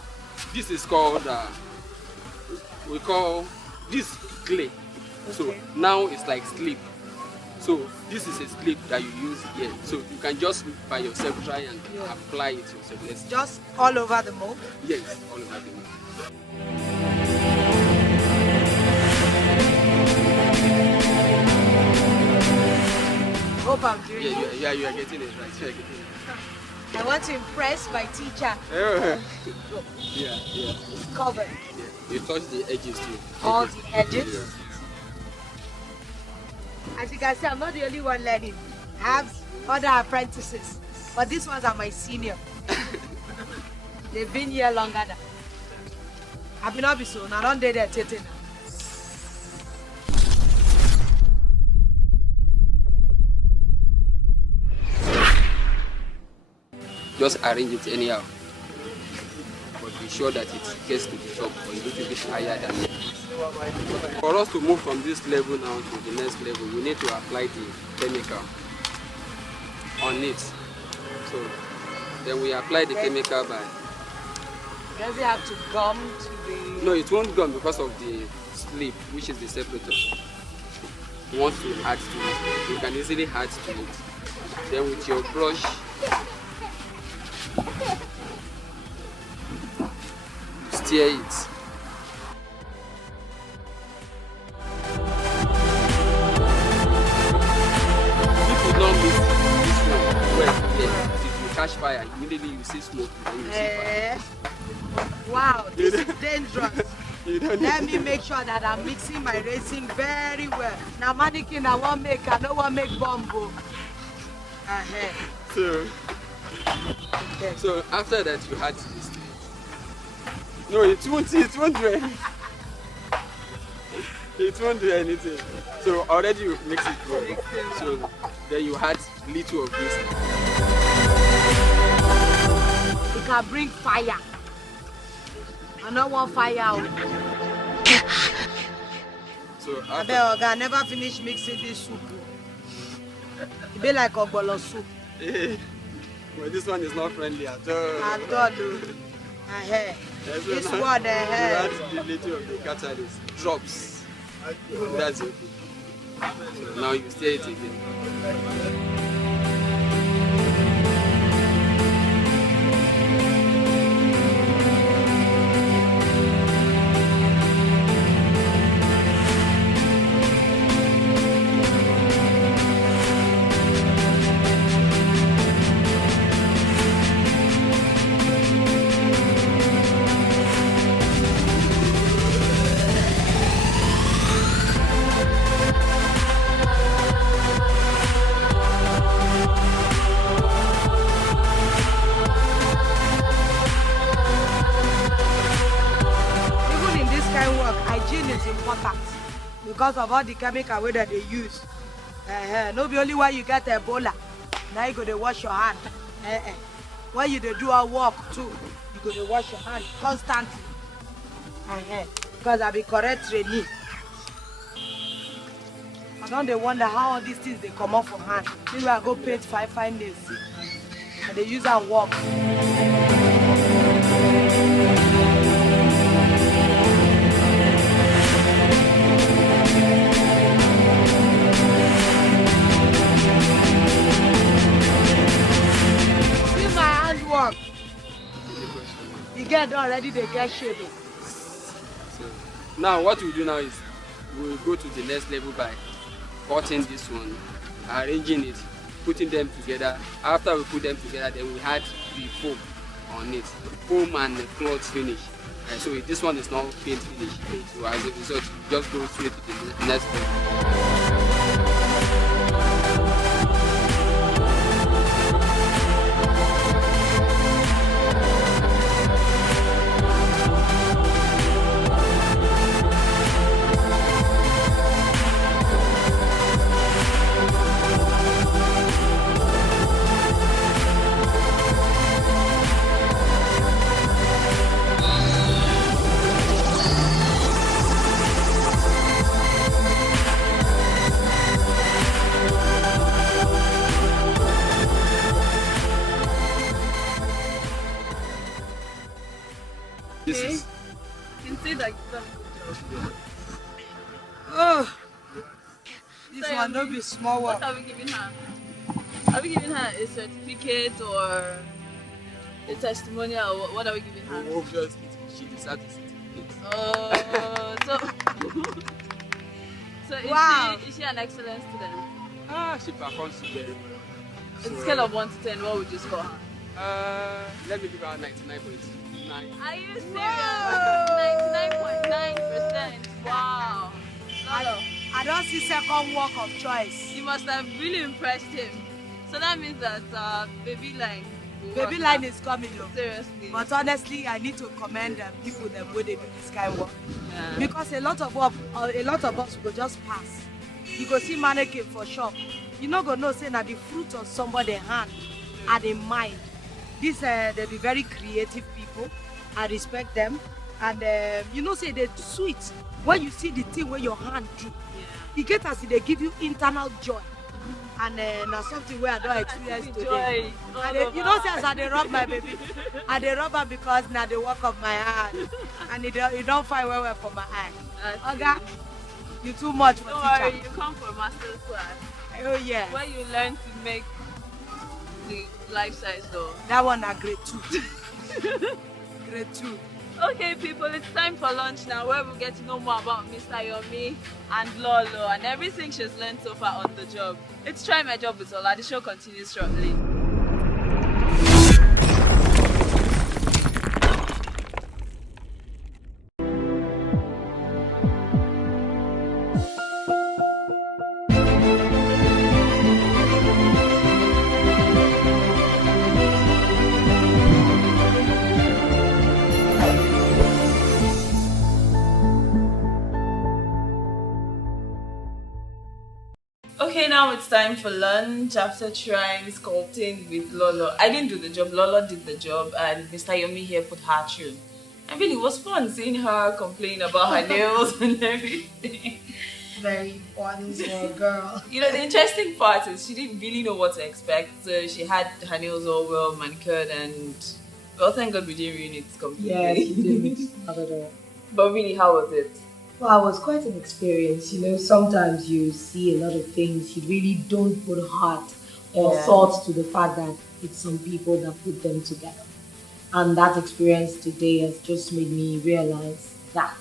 this is called we call this clay. So now it's like slip. So this is a slip that you use here. So you can just by yourself try and apply it yourself. Yes. Just all over the mold? Yes, all over the mold. Hope I'm doing it. Yeah, you are getting it right. I want to impress my teacher. Yeah. It's covered. You touch the edges too. All the edges? As you can see, I'm not the only one learning. I have other apprentices, but these ones are my senior. They've been here longer now. I've been up soon. I don't dare their tete now. Just arrange it anyhow. But be sure that it gets to the top or a little bit higher than it. For us to move from this level now to the next level, we need to apply the chemical on it. So then we apply the chemical by... Does it have to gum to the... No, it won't gum because of the slip, which is the separator. Once you add to it, you can easily add to it. Then with your brush, stir it. If you don't mix this one well, if you catch fire, immediately you see smoke and you see fire. Wow, this is dangerous. Let me make sure that I'm mixing my resin very well. Now mannequin I won't make, I don't want to make bumbo. So after that you add this. No, it won't do anything. It won't do anything. So already you've mixed it well. So then you add little of this. You can bring fire. I don't want fire. So I never finish mixing this soup. It be like a bowl of soup. Well, this one is not friendly at all. At all. This one, you add the little of the catalyst, drops. That's it. So now you stir it again. Because of all the chemical way that they use. No be only when you get Ebola, now you go to wash your hand. When you do our work too, you go to wash your hand constantly. Because I be correct trainee. I don't they wonder how all these things they come off from hand. Maybe I go paint 5 days. And they use our work. head already they get shape. So now what we do now is we'll go to the next level by cutting this one, arranging it, putting them together. After we put them together, then we add the foam on it, foam and the cloth finish. And so this one is not paint finish. So as a result, just go straight to the next This is. You can see that. Oh, this one don't be small one. What are we giving her? Are we giving her a certificate or a testimonial? Or what are we giving her? Obviously, she deserves a certificate. Oh, so Wow. Is she an excellent student? She performs very well. On a scale of 1 to 10, what would you score her? Let me give her 99.9. Are you serious? 99.9%. Wow. Lolo, I don't see second work of choice. you must have really impressed him. So that means that baby line. will Baby work line now. is coming though. Seriously. But honestly, I need to commend them people that where they do this kind of work. Yeah. Because a lot of us will just pass. You go see mannequin for shop. You not gonna know say that the fruit of somebody's hand and in mind. This they be very creative people. I respect them. And you know say they sweet when you see the thing where your hand do. You get as they give you internal joy. And now something where I don't experience today. And you know say as I dey rub my baby, I dey rub her because now the work of my hand. And it don't find well for my eye. Okay? You too much for Don't teacher. worry, you come for master's class. Oh yeah. Where you learn to make the life-size doll. That one are grade 2. Grade 2. Okay, people, it's time for lunch now, where we'll get to know more about Mr. Yomi and Lolo and everything she's learned so far on the job. It's Try My Job with Ola. The show continues shortly. Okay, now it's time for lunch after trying sculpting with Lolo. I didn't do the job, Lolo did the job, and Mr. Yomi here put her through. I mean, it was fun seeing her complain about her nails and everything. Very funny small girl. You know, the interesting part is she didn't really know what to expect. So she had her nails all well manicured and, well, thank God we didn't ruin it completely. Yes, you didn't. Not at all. But really, how was it? Well, it was quite an experience. You know, sometimes you see a lot of things, you really don't put heart or thought to the fact that it's some people that put them together. And that experience today has just made me realize that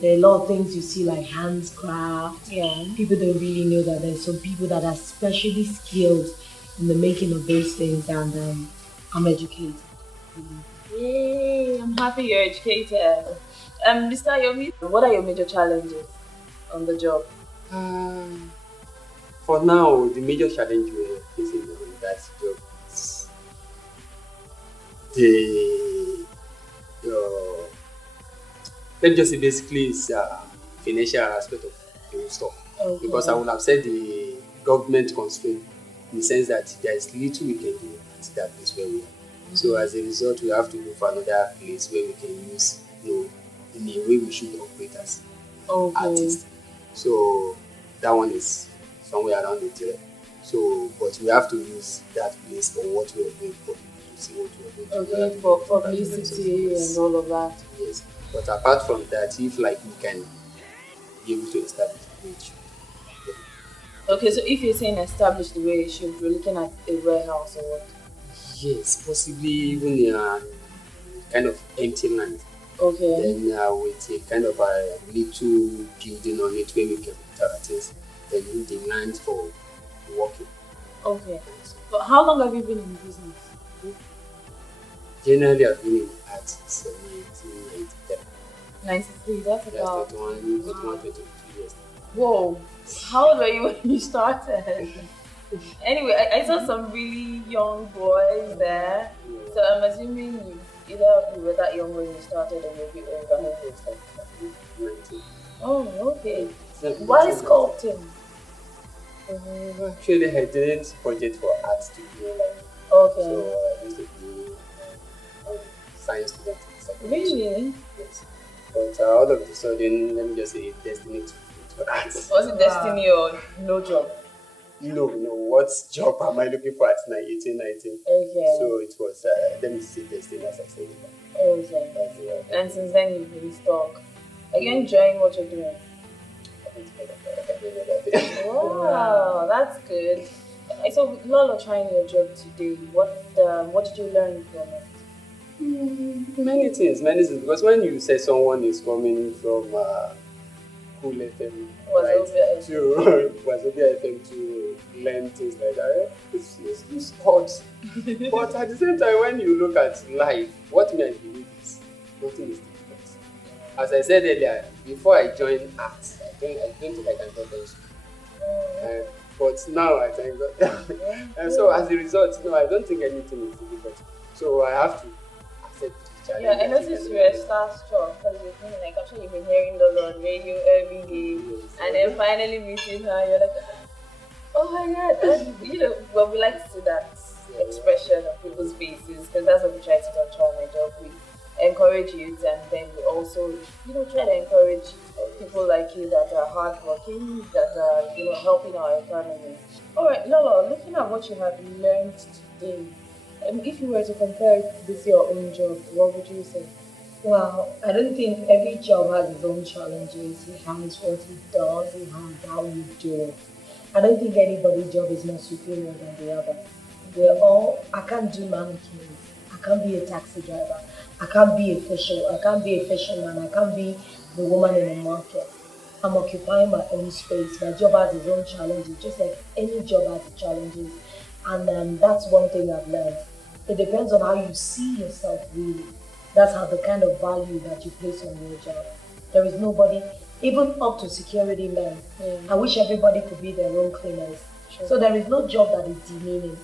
there are a lot of things you see like handcraft. Yeah. People don't really know that there's some people that are specially skilled in the making of those things, and I'm educated. Yay, I'm happy you're educated. Mr. Yomi, what are your major challenges on the job? For now, the major challenge we're facing on that job is let's just say basically it's financial aspect of the whole stuff. Okay. Because I would have said the government constraint in the sense that there is little we can do at that place where we are. Mm-hmm. So as a result, we have to move to another place where we can use, in a way we should operate as artists. So that one is somewhere around the tail. So, but we have to use that place for what we are doing for people to see what we are doing. Okay, for publicity and all of that. Yes. But apart from that, if like we can be able to establish the way it should. Okay, so if you're saying establish the way it should, we're looking at a warehouse or what? Yes, possibly even kind of empty land. Okay. Then with a kind of a little building on it where we can put our things. Then use the land for walking. Okay. But how long have you been in business? Generally, I've been in art since 1993. 93, that's about... 22 years. Whoa. How old were you when you started? Anyway, I saw some really young boys there. So I'm assuming you either of you were that young when you started or maybe older. Oh, okay. Why sculpting? Actually, I didn't budget for art to be like. Okay. So I used to be science student. Really? Yes. But all of a sudden, let me just say, destiny to art. Was it destiny or no job? No. What job am I looking for at 18, 19? Okay. So it was, let me see destiny as I said. Okay. And since then you've been stuck. Are you enjoying what you're doing? Wow, that's good. I saw Lolo trying your job today. What did you learn from it? Many things. Because when you say someone is coming from Cool FM, to Wazobia FM to learn things like that, it's hard. But at the same time, when you look at life, what me I believe is nothing is difficult. As I said earlier, before I joined art, I don't think I can go to school. But now I thank God. And so as a result, no, I don't think anything is difficult. So I have to accept the challenge. Yeah, I noticed you were starstruck because you've been like, I'm sure you've been hearing Lolo on radio every day. And then finally meeting her, you're like, oh my God. And, well, we like to see that expression of people's faces because that's what we try to do on my job. We encourage youth and then we also, try to encourage people like you that are hardworking, that are, helping our economy. All right, Lolo, looking at what you have learned today, if you were to compare it with your own job, what would you say? Well, I don't think every job has its own challenges. It has what it does, it has how you do it. I don't think anybody's job is more superior than the other. I can't do management. I can't be a taxi driver. I can't be official. I can't be a fisherman. I can't be the woman in the market. I'm occupying my own space. My job has its own challenges, just like any job has its challenges. And that's one thing I've learned. It depends on how you see yourself really. That's how the kind of value that you place on your job. There is nobody, even up to security men. I wish everybody could be their own cleaners. Sure. So there is no job that is demeaning.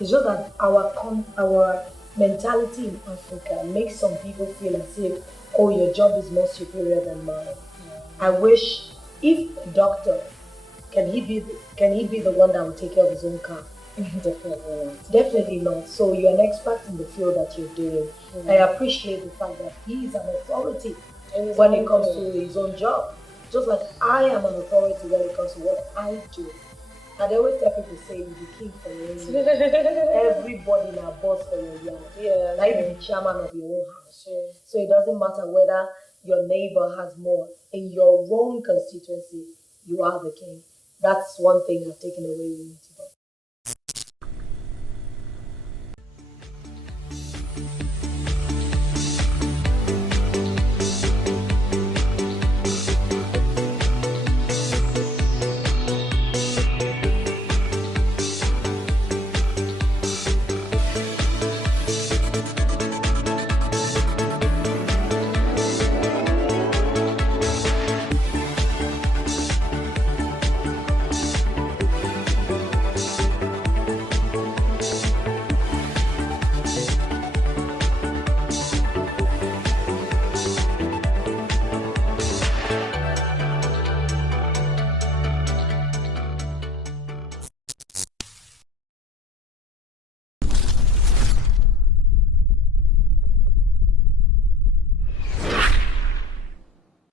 It's just that our mentality in Africa makes some people feel as if, oh, your job is more superior than mine. I wish, if a doctor, can he be the one that will take care of his own car? Definitely not. Definitely not. So you're an expert in the field that you're doing. I appreciate the fact that he is an authority when it comes to his own job. Just like I am an authority when it comes to what I do. And they always tell people say, you're the king for your own yard. Everybody now boss for your yard. Yeah. Like you're the chairman of your own house. Yeah. So it doesn't matter whether your neighbor has more. In your own constituency, you are the king. That's one thing I've taken away with me today.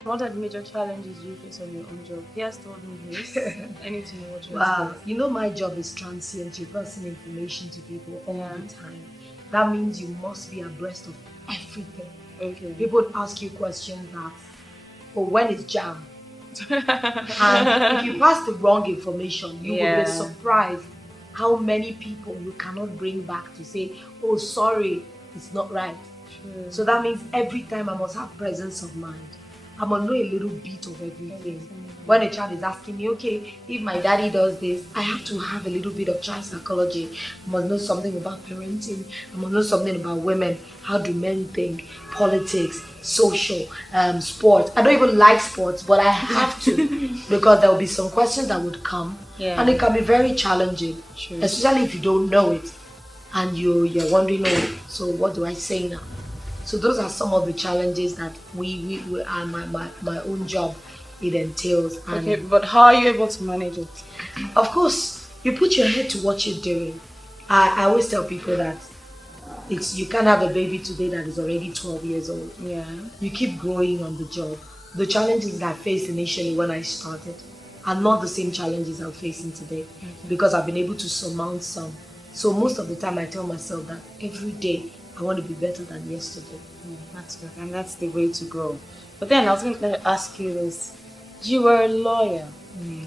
What are the major challenges you face on your own job? He has told me this. I need to know what you're Wow, my job is transient. You're passing information to people all the time. That means you must be abreast of everything. Okay. People ask you questions that, when is jam? And if you pass the wrong information, you will be surprised how many people you cannot bring back to say, oh, sorry, it's not right. So that means every time I must have presence of mind. I must know a little bit of everything. When a child is asking me, okay, if my daddy does this, I have to have a little bit of child psychology. I must know something about parenting. I must know something about women. How do men think? Politics, social, sports. I don't even like sports, but I have to because there will be some questions that would come, and it can be very challenging, especially if you don't know it and you're wondering, oh, so what do I say now? So those are some of the challenges that we are my own job it entails. And okay, but how are you able to manage it? Of course, you put your head to what you're doing. I always tell people that you can't have a baby today that is already 12 years old. Yeah. You keep growing on the job. The challenges that I faced initially when I started are not the same challenges I'm facing today because I've been able to surmount some. So most of the time I tell myself that every day I want to be better than yesterday. That's good, and that's the way to grow. But then I was going to ask you this. You were a lawyer. Yeah.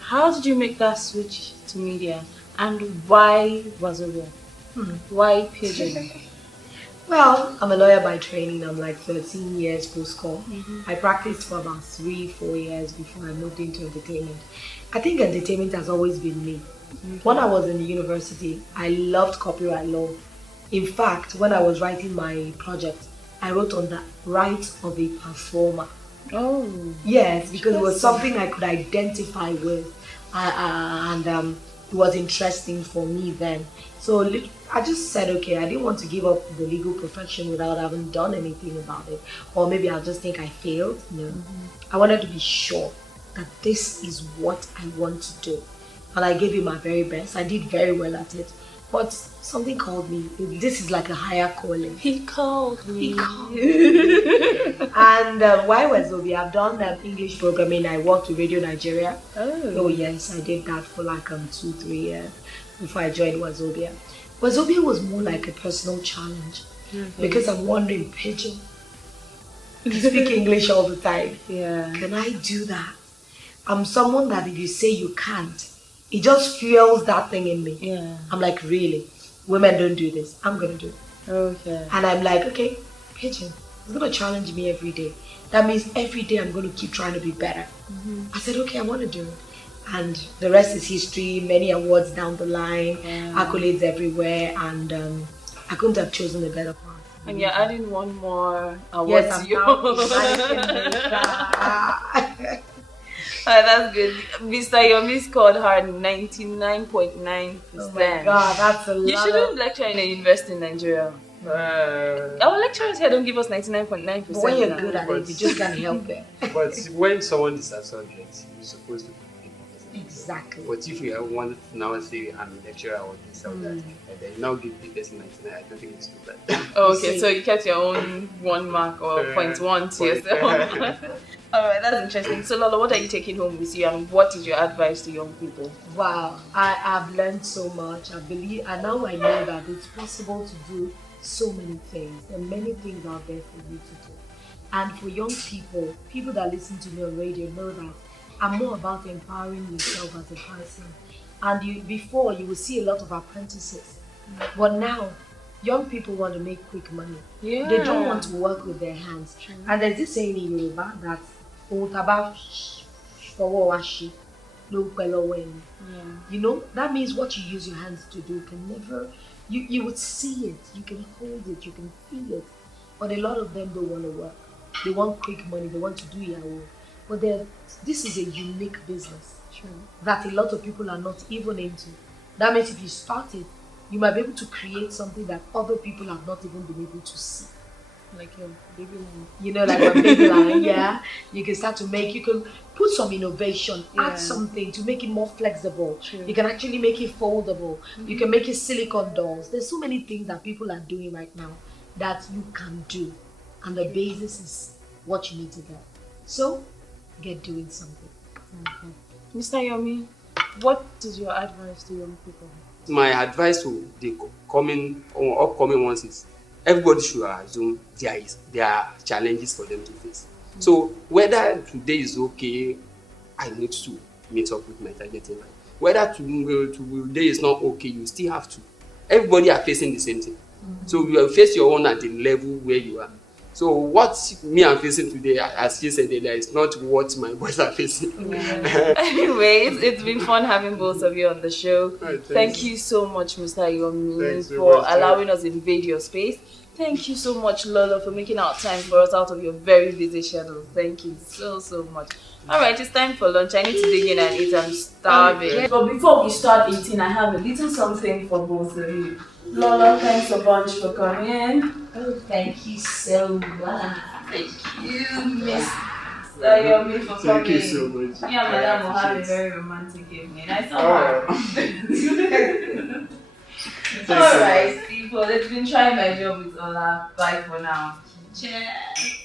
How did you make that switch to media? And why Wazobia? Why Pigeon? Well, I'm a lawyer by training. I'm like 13 years post-call. I practiced for about 3-4 years before I moved into entertainment. I think entertainment has always been me. When I was in the university, I loved copyright law. In fact, when I was writing my project, I wrote on the rights of a performer. Oh. Yes, because it was something I could identify with. And it was interesting for me then. So I just said, okay, I didn't want to give up the legal profession without having done anything about it. Or maybe I'll just think I failed. No. I wanted to be sure that this is what I want to do. And I gave it my very best. I did very well at it. But something called me. This is like a higher calling. He called me. He called me. And why Wazobia? I've done English programming. I worked with Radio Nigeria. Oh yes, I did that for like 2-3 years before I joined Wazobia. Wazobia was more like a personal challenge because I'm wondering, Pigeon, you speak English all the time. Yeah. Can I do that? I'm someone that if you say you can't, it just fuels that thing in me. Yeah. I'm like, really? Women don't do this. I'm going to do it. Okay. And I'm like, okay, Pigeon, it's going to challenge me every day. That means every day I'm going to keep trying to be better. I said, okay, I want to do it. And the rest is history, many awards down the line, accolades everywhere, and I couldn't have chosen a better path. And you're adding one more award Yes, to you. That's good. Mr. Yomi scored her 99.9%. Oh my God, that's a lot. You shouldn't lecture in a university in Nigeria. Our lecturers here don't give us 99.9%. But when you're good at it, you just can't help it. But when someone is absorbed, you're supposed to be exactly. But if you want to now say I'm a lecturer or this or that, and then now give the person 99, I don't think it's good. Oh, okay, so you kept your own 1 mark or 0.1 to yourself. Alright, that's interesting. So Lolo, what are you taking home with you and what is your advice to young people? Wow, I've learned so much. I believe, and now I know that it's possible to do so many things. There are many things out there for you to do. And for young people, people that listen to me on radio know that I'm more about empowering yourself as a person. And before, you will see a lot of apprentices. But now, young people want to make quick money. Yeah. They don't want to work with their hands. And there's this saying in Yoruba that you know, that means what you use your hands to do can never, you would see it, you can hold it, you can feel it. But a lot of them don't want to work. They want quick money, they want to do Yahoo. But this is a unique business that a lot of people are not even into. That means if you start it, you might be able to create something that other people have not even been able to see. Like a baby line. You know, like a baby line, yeah. You can start to make, you can put some innovation, add something to make it more flexible. You can actually make it foldable. You can make it silicone dolls. There's so many things that people are doing right now that you can do. And the basis is what you need to get. So, get doing something. Okay. Mr. Yomi, what is your advice to young people? My advice to the coming or upcoming ones is everybody should assume there are challenges for them to face. So whether today is okay, I need to meet up with my target line. Whether today is not okay, you still have to. Everybody are facing the same thing. So you face your own at the level where you are. So what me I'm facing today, as you said earlier, is not what my boys are facing. Yeah. Anyway, it's been fun having both of you on the show. Thank you so much, Mr. Yomi, for allowing us invade your space. Thank you so much, Lolo, for making out time for us out of your very busy schedule. Thank you so much. Alright, it's time for lunch. I need to dig in and eat. I'm starving. But before we start eating, I have a little something for both of you. Lolo, thanks a bunch for coming. Oh, thank you so much. Thank you, Miss Yomi, for coming. Thank you so much. Me and Madam will have a very romantic evening. I saw her. Alright, people, it's been trying my job with Ola. Bye for now. Cheers.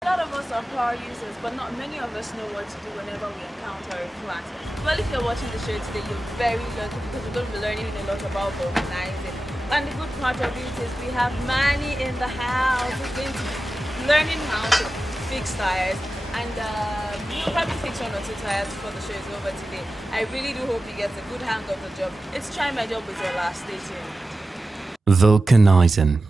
A lot of us are power users, but not many of us know what to do whenever we encounter a flat. Well, if you're watching the show today, you're very lucky because we're going to be learning a lot about vulcanizing. And the good part of it is we have Manny in the house who's going to be learning how to fix tires. And we'll probably fix 1 or 2 tires before the show is over today. I really do hope he gets a good hang of the job. It's try my job with your last. Stay tuned. Vulcanizing.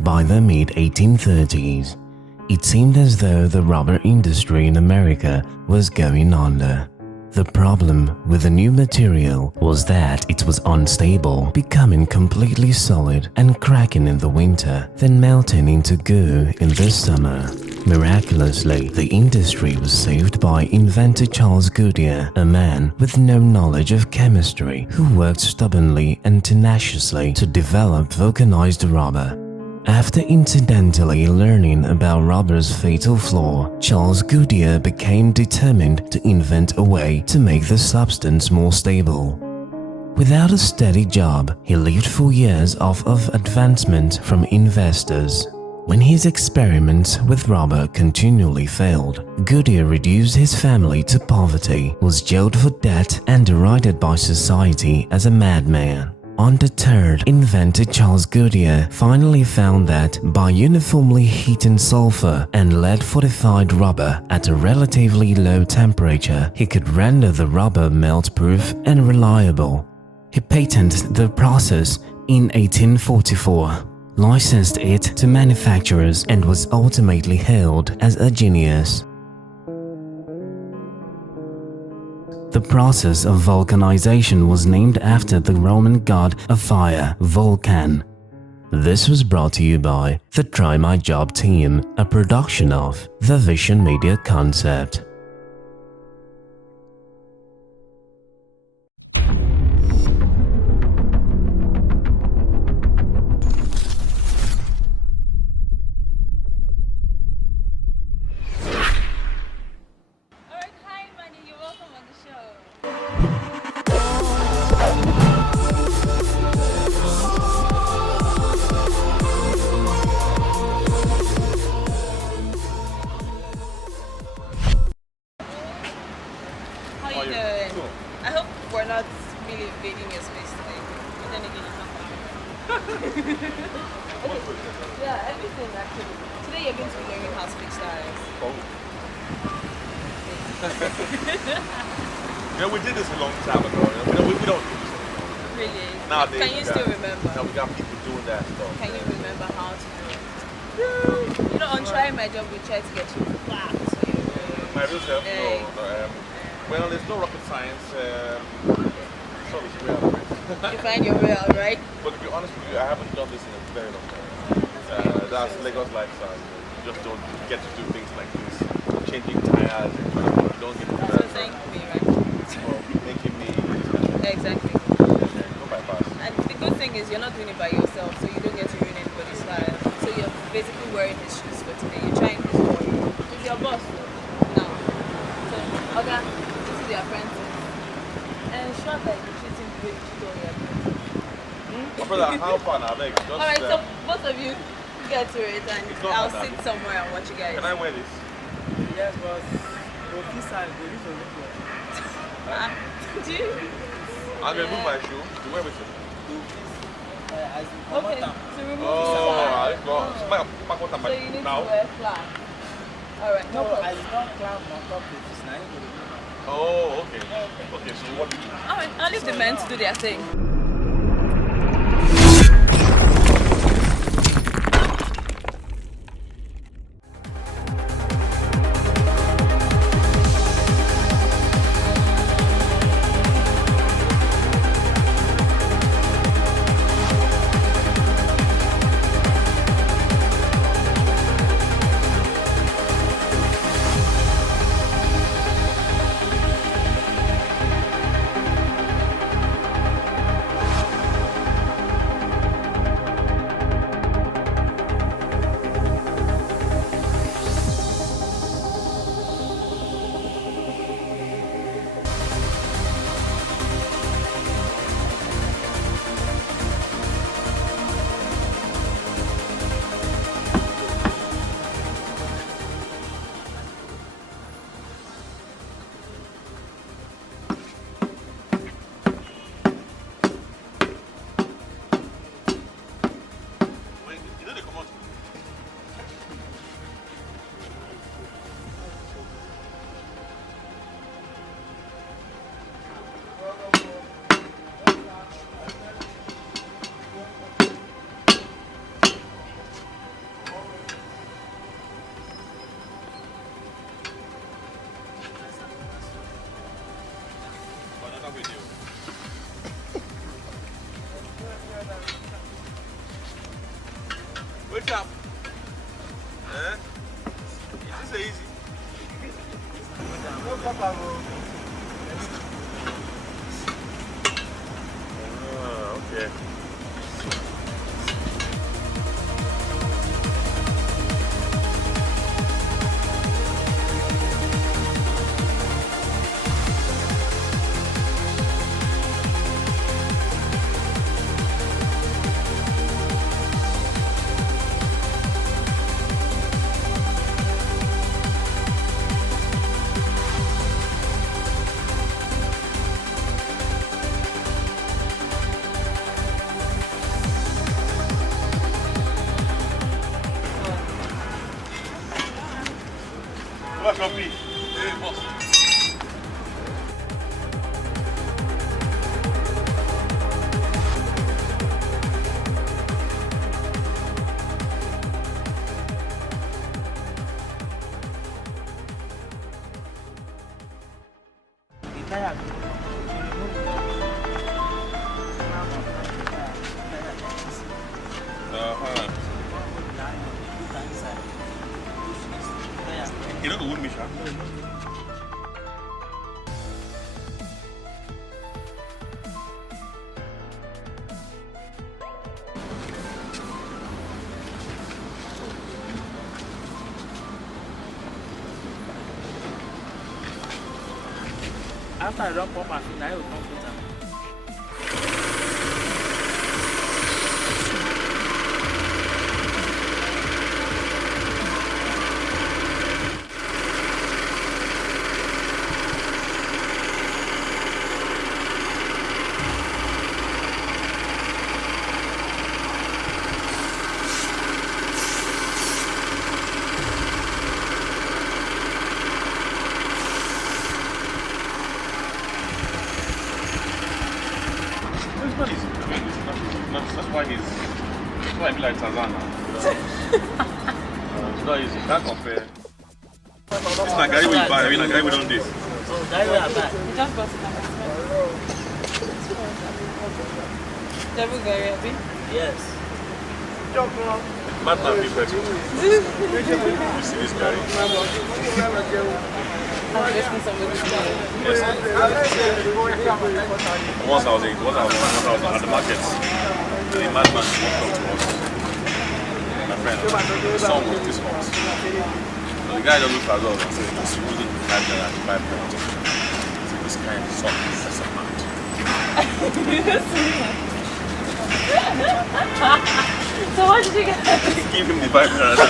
By the mid-1830s, it seemed as though the rubber industry in America was going under. The problem with the new material was that it was unstable, becoming completely solid and cracking in the winter, then melting into goo in the summer. Miraculously, the industry was saved by inventor Charles Goodyear, a man with no knowledge of chemistry who worked stubbornly and tenaciously to develop vulcanized rubber. After incidentally learning about rubber's fatal flaw, Charles Goodyear became determined to invent a way to make the substance more stable. Without a steady job, he lived for years off of advancement from investors. When his experiments with rubber continually failed, Goodyear reduced his family to poverty, was jailed for debt, and derided by society as a madman. Undeterred, inventor Charles Goodyear finally found that by uniformly heating sulfur and lead-fortified rubber at a relatively low temperature, he could render the rubber melt-proof and reliable. He patented the process in 1844, licensed it to manufacturers, and was ultimately hailed as a genius. The process of vulcanization was named after the Roman god of fire, Vulcan. This was brought to you by the Try My Job team, a production of the Vision Media Concept. are not really invading your space today. But then again, you come back. Okay. Yeah, everything actually. Today you're going to be learning how to fix tires. Oh. Yeah, we did this a long time ago. We don't do this anymore. Really? Nowadays, Can you still remember? No, we got people doing that stuff. Can you remember how to do it? You know, on trying my job, we try to get you back to your room. My real self? No. Well, there's no rocket science. It's always real. You find your way out, right? But to be honest with you, I haven't done this in a very long time. That's Lagos lifestyle. You just don't get to do things like this. Changing tires, you don't get to do that. So thank me, right? Well, making me. Exactly. No bypass. And the good thing is you're not doing it by yourself, so you don't get to ruin anybody's life. So you're basically wearing his shoes for today. You're trying his boy. It's your boss now. So, okay, this is your apprentice. And sure that you treat him good, you don't get My brother, how far now? Like, just, Alright, so both of you get to it and It's not I'll like sit that. somewhere and watch you guys. Can I wear this? Yes, but this side, there is a little. Do you? I'm going to move my shoe. You wear with it. Okay, to remove Oh, the I side. got. So you need now. to wear flat. Alright, no problem. I don't climb on top of this now. Oh, okay. Okay, so what do you do? Alright, I'll leave the men to do their thing. Wake up. Eh? This is easy. Okay. What's your fee? Hey, boss. You know the wood, Misha? After I don't pop my feet, I will come put them. why I feel like Tarzan now. It's not easy. Can't compare. It's like guy we buy. I mean, like guy we don't do. Oh, that way I buy. You just got it. Devil Gary, Abi? Yes. Madman people. You see this guy? Yes. Once I was at the market, the madman walked up to us. My friend, the song was this hot. So the guy just looked at us and said, "This really bad guy at 5 pounds." So this kind of song is a mad. So what did you get? Give him the 5 pounds.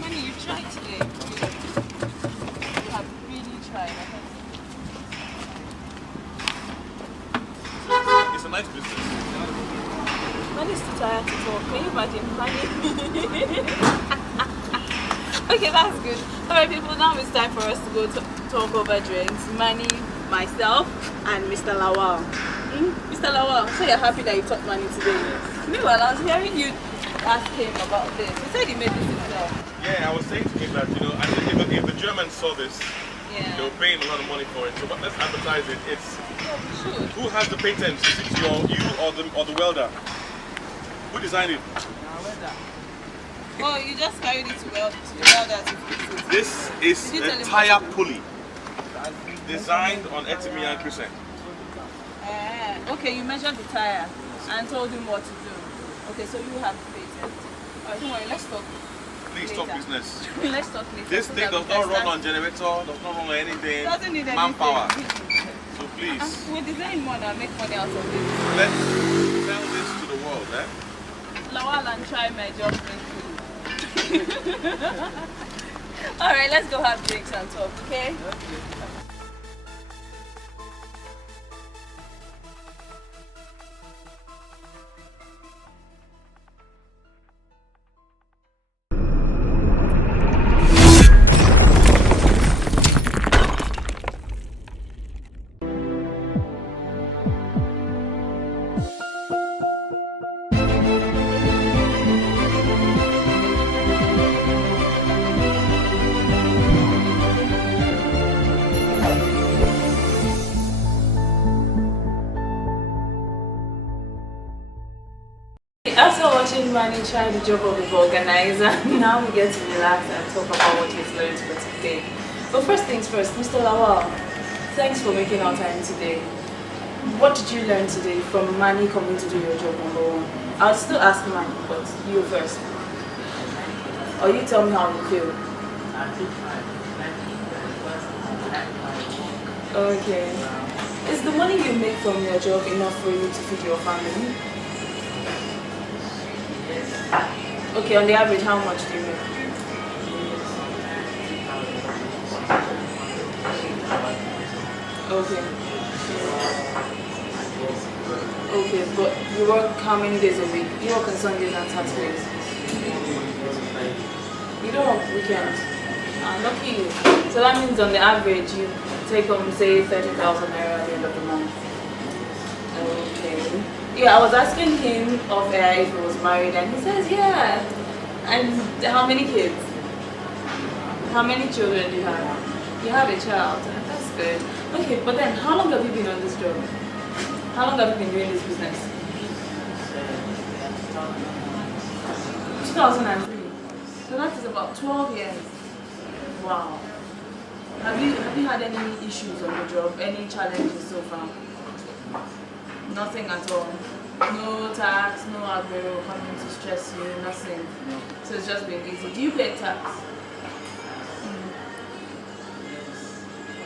Manny, you tried today. You have really tried. It's a nice business. Manny's too tired to talk. Can you imagine? Manny? Okay, that's good. Alright, people, now it's time for us to go to talk over drinks. Manny, myself, and Mr. Lawal. Mr. Lawal, so you're happy that you taught Manny today? Meanwhile, I was hearing you ask him about this. He said he made this himself. Yeah, I was saying to him that, you know, I think if the Germans saw this, they were paying a lot of money for it. So but let's advertise it. It's who has the patent? Is it you or the welder? Who designed it? Oh, you just carried it to the welder to fix it. This is a tire pulley designed on Etimian Crescent. Okay, you measured the tire and told him what to do. Okay, so you have the patent. Alright, don't worry, let's talk. Please later. talk business. Let's talk later. This thing does not run on generator, does not run on anything. Doesn't need manpower. anything. So please. We'll design more and make money out of it. Let's sell this to the world, eh? Lawal and try my job bring food. Alright, let's go have drinks and talk, okay? After watching Manny try the job of the organizer, now we get to relax and talk about what he's learned for today. But first things first, Mr. Lawal, thanks for making our time today. What did you learn today from Manny coming to do your job, number one? I'll still ask Manny, but you first. Or you tell me how you feel. Okay. Is the money you make from your job enough for you to feed your family? Okay, on the average, how much do you make? Okay. Okay, but you work how many days a week? You work on Sundays and Saturdays. You don't work weekends. Lucky you. So that means on the average, you take home, say, 30,000 naira at the end of the month. Okay. Yeah, I was asking him off air if he was married, and he says, yeah. And how many kids? How many children do you have? You have a child. That's good. Okay, but then how long have you been on this job? How long have you been doing this business? 2003. So that is about 12 years. Wow. Have you had any issues on the job? Any challenges so far? Nothing at all. No tax, no agbero coming to stress you, nothing. So it's just been easy. Do you pay tax?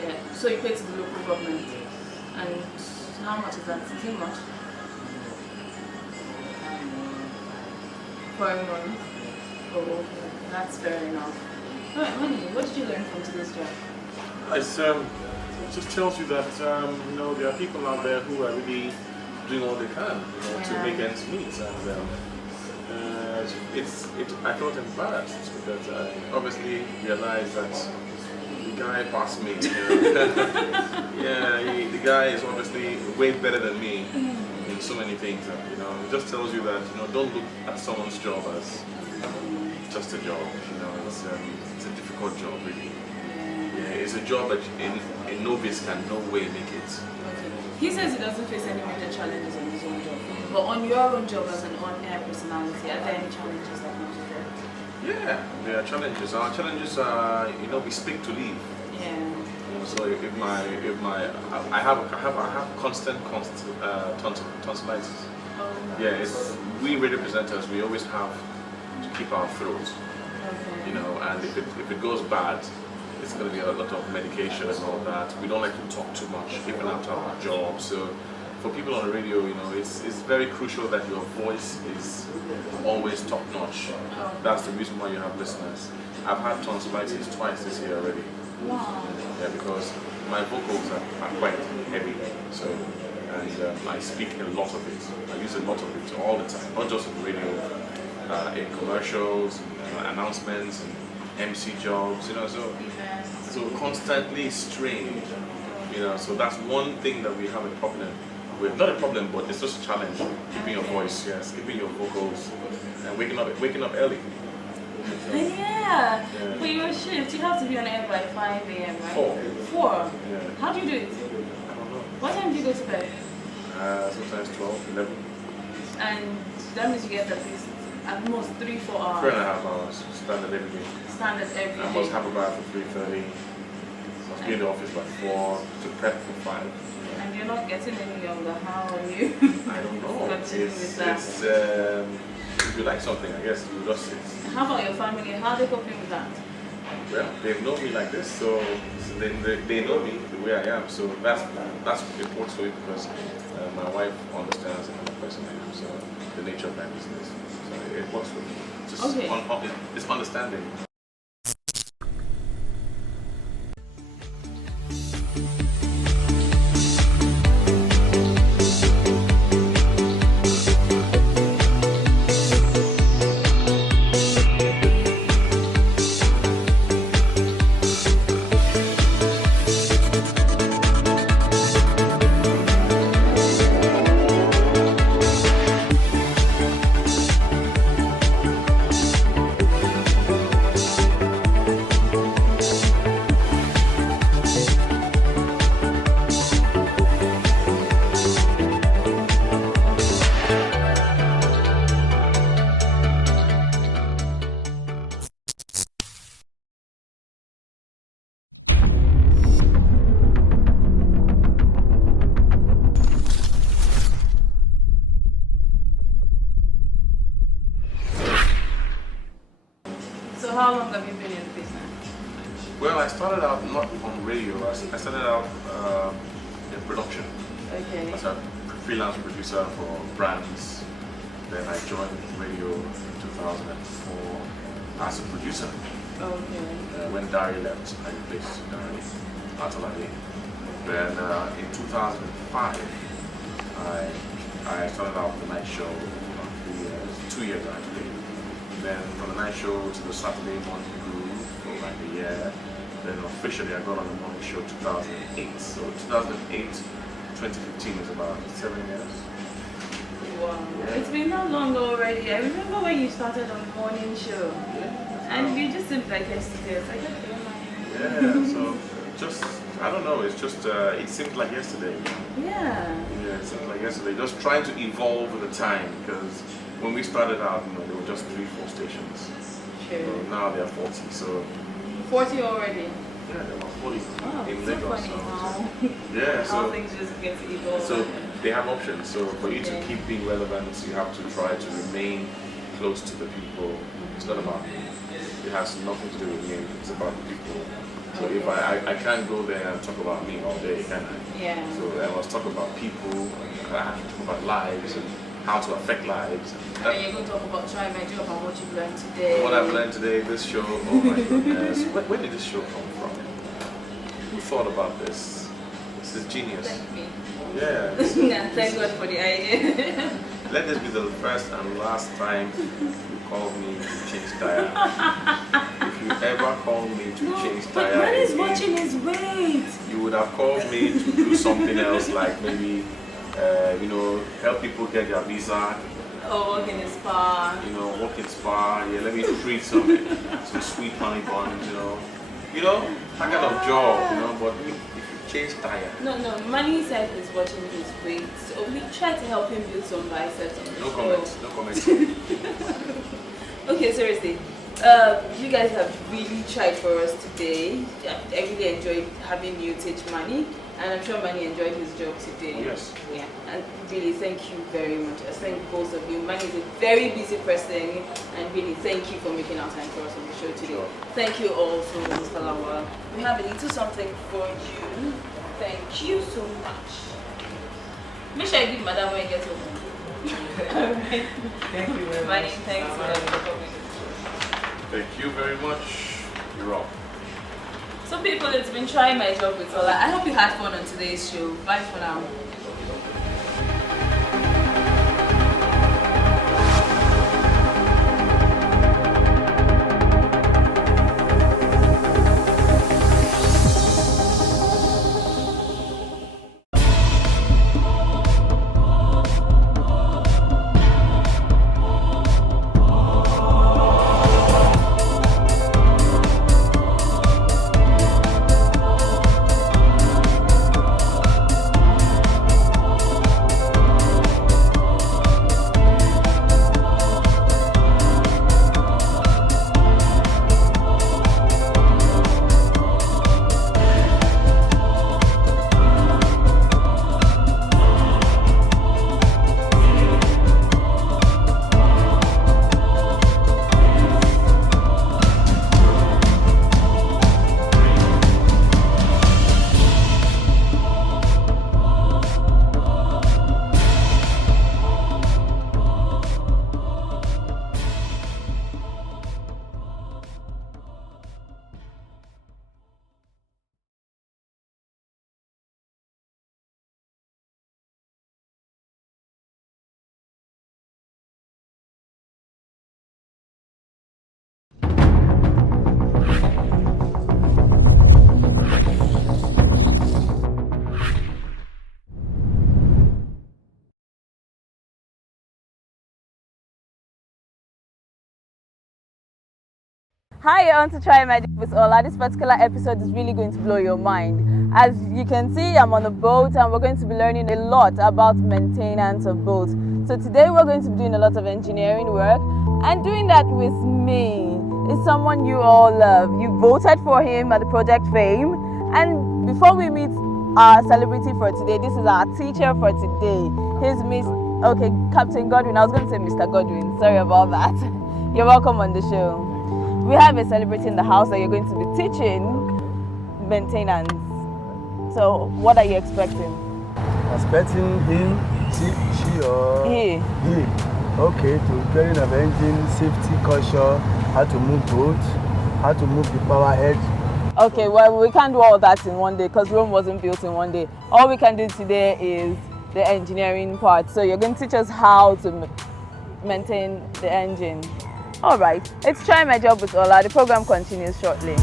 Yeah. So you pay to the local government. And how much is that? Is it much? For a month? Oh, okay. That's fair enough. Alright, Manny, what did you learn from today's job? It just tells you that you know, there are people out there who are really doing all they can, you know, to make ends meet, and I felt embarrassed because I obviously realized that the guy passed me. You know? Yeah, the guy is obviously way better than me in so many things. And, you know, it just tells you that, you know, don't look at someone's job as just a job. You know, it's a difficult job, really. Yeah, it's a job that a novice can no way make it. He says he doesn't face any major challenges on his own job. But on your own job as an on-air personality, are there any challenges that come with it? Yeah, there are challenges. Our challenges are, you know, we speak to leave. Yeah. So if I have constant tonsillitis. Oh. Yeah, we radio presenters, we always have to keep our throat. Okay. You know, and if it goes bad, it's going to be a lot of medication and all that. We don't like to talk too much, even after our job. So for people on the radio, you know, it's very crucial that your voice is always top notch. That's the reason why you have listeners. I've had tonsillitis twice this year already. Wow. Yeah, because my vocals are quite heavy. So, and I speak a lot of it. I use a lot of it all the time, not just on the radio, in commercials, announcements, and MC jobs, you know, so constantly strained, you know, so that's one thing that we have a problem with. Not a problem, but it's just a challenge, keeping your voice, yes, keeping your vocals, and waking up early. Yeah. For your shift, you have to be on air by 5 a.m., right? 4? Yeah. How do you do it? I don't know. What time do you go to bed? Sometimes 12, 11. And that means you get at least, at most 3-4 hours. 3.5 hours, standard every day. Standard every day. I must have a bath at 3:30. Must be in the office by 4 to prep for 5. And you're not getting any younger. How are you? I don't know. It's if you like something, I guess you just sit. How about your family? How are they coping with that? Well, they know me like this, so they know me the way I am. So that's it works for me because my wife understands the kind of person I am. So the nature of my business, so it works for me. Just okay. It's understanding. How long have you been in the business? Well, I started out not on radio. I started out in production. Okay. As a freelance producer for brands. Then I joined radio in 2004 as a producer. Okay. When Dari left, I replaced Dari at Olawale. Then in 2005, I started out the night show for 2 years actually. Then from the night show to the Saturday morning crew for like a year. Then officially I got on the morning show 2008. So 2008, 2015 is about 7 years. Wow. Yeah. It's been that long already. I remember when you started on the morning show. Yeah. And you just seemed like yesterday. It's like, yeah, so just, I don't know, it's just, it seemed like yesterday. Yeah. Yeah, it seemed like yesterday. Just trying to evolve with the time because when we started out, you know, there were just 3-4 stations. Sure. So now there are 40. So 40 already? Yeah, they're about 40 Oh, in so Lagos. funny how, Yeah, how so things just get to evolve. so they have options. So for you to Okay. keep being relevant, you have to try to remain close to the people. It's not about me. It has nothing to do with me. It's about the people. So if I can't go there and talk about me all day, can I? Yeah. So I must talk about people. I have to talk about lives and how to affect lives. And you're going to talk about trying my job and what you've learned today. What I've learned today, this show, oh my goodness. Where did this show come from? Who thought about this? This is genius. Thank me. Yeah. Yeah, thank God for the idea. Let this be the first and last time you call me to change tire. If you ever call me to change But tire Manny's again, watching his weight. you would have called me to do something else, like maybe, help people get their visa. Oh, work in a spa. Work in spa. Yeah, let me treat some sweet honey buns. That kind of job. But if you change tire. No, Manny said he's watching his weight. So we try to help him build some biceps on the No show. comment. Okay, seriously. You guys have really tried for us today. I really enjoyed having you teach Manny, and I'm sure Manny enjoyed his job today. Yes. Yeah, and really thank you very much. I thank both of you. Manny is a very busy person, and really thank you for making our time for us on the show today. Sure. Thank you also, Mr. Lawal. We have a little something for you. Thank you so much. Make sure you give Madam when you get home. Thank you very Manny, much. thanks for coming. Thank you very much. You're up. So people, it's been trying my job with Ola. I hope you had fun on today's show. Bye for now. Hi, I want to try magic with Ola. This particular episode is really going to blow your mind. As you can see, I'm on a boat and we're going to be learning a lot about maintenance of boats. So today we're going to be doing a lot of engineering work, and doing that with me is someone you all love. You voted for him at the Project Fame. And before we meet our celebrity for today, this is our teacher for today. He's Captain Godwin. I was going to say Mr. Godwin. Sorry about that. You're welcome on the show. We have a celebrity in the house that you're going to be teaching maintenance. So, what are you expecting? Expecting him, she or he. Okay, to repairing of engine, safety caution, how to move boat, how to move the power head. Okay, well, we can't do all that in one day because Rome wasn't built in one day. All we can do today is the engineering part. So you're going to teach us how to maintain the engine. All right, let's try my job with Ola. The program continues shortly.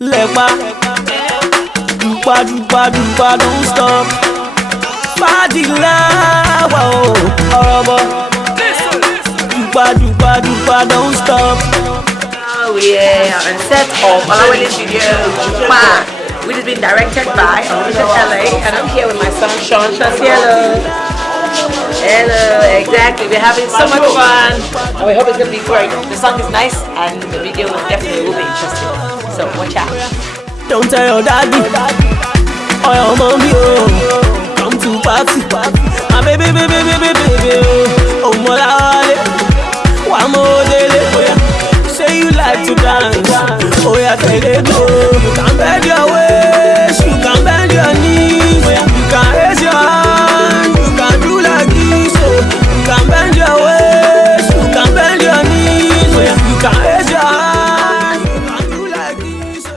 Legba, dupa dupa dupa, don't stop. Fadila, wow, orobo. don't stop. We are on set of Olawale video, which has been directed by LA, and I'm here with my son Sean. Hello. Hello, exactly. We're having so much fun, and we hope it's gonna be great. The song is nice, and the video definitely will be interesting. So watch out. Don't tell your daddy or your mommy, come to party. My baby, oh Olawale, one more day, oh yeah. Say you like to dance, oh yeah, say they go. You can bend your waist, you can bend your knees, oh yeah. You can raise your hand, you can do like this, oh. You can bend your waist, you can bend your knees, oh yeah. You can raise your hand, you can do like this, oh.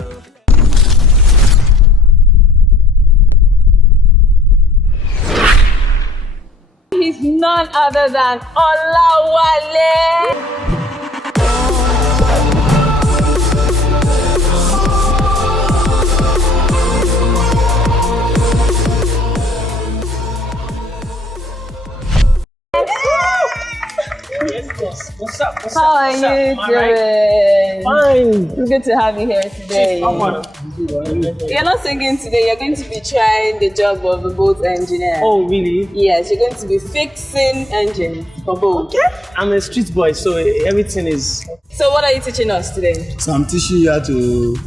He's none other than Olawale. What's up? How are you doing? Fine. It's good to have you here today. You're not singing today, you're going to be trying the job of a boat engineer. Oh, really? Yes, you're going to be fixing engines for boats. Okay. I'm a street boy, so everything is... So what are you teaching us today? So I'm teaching you how to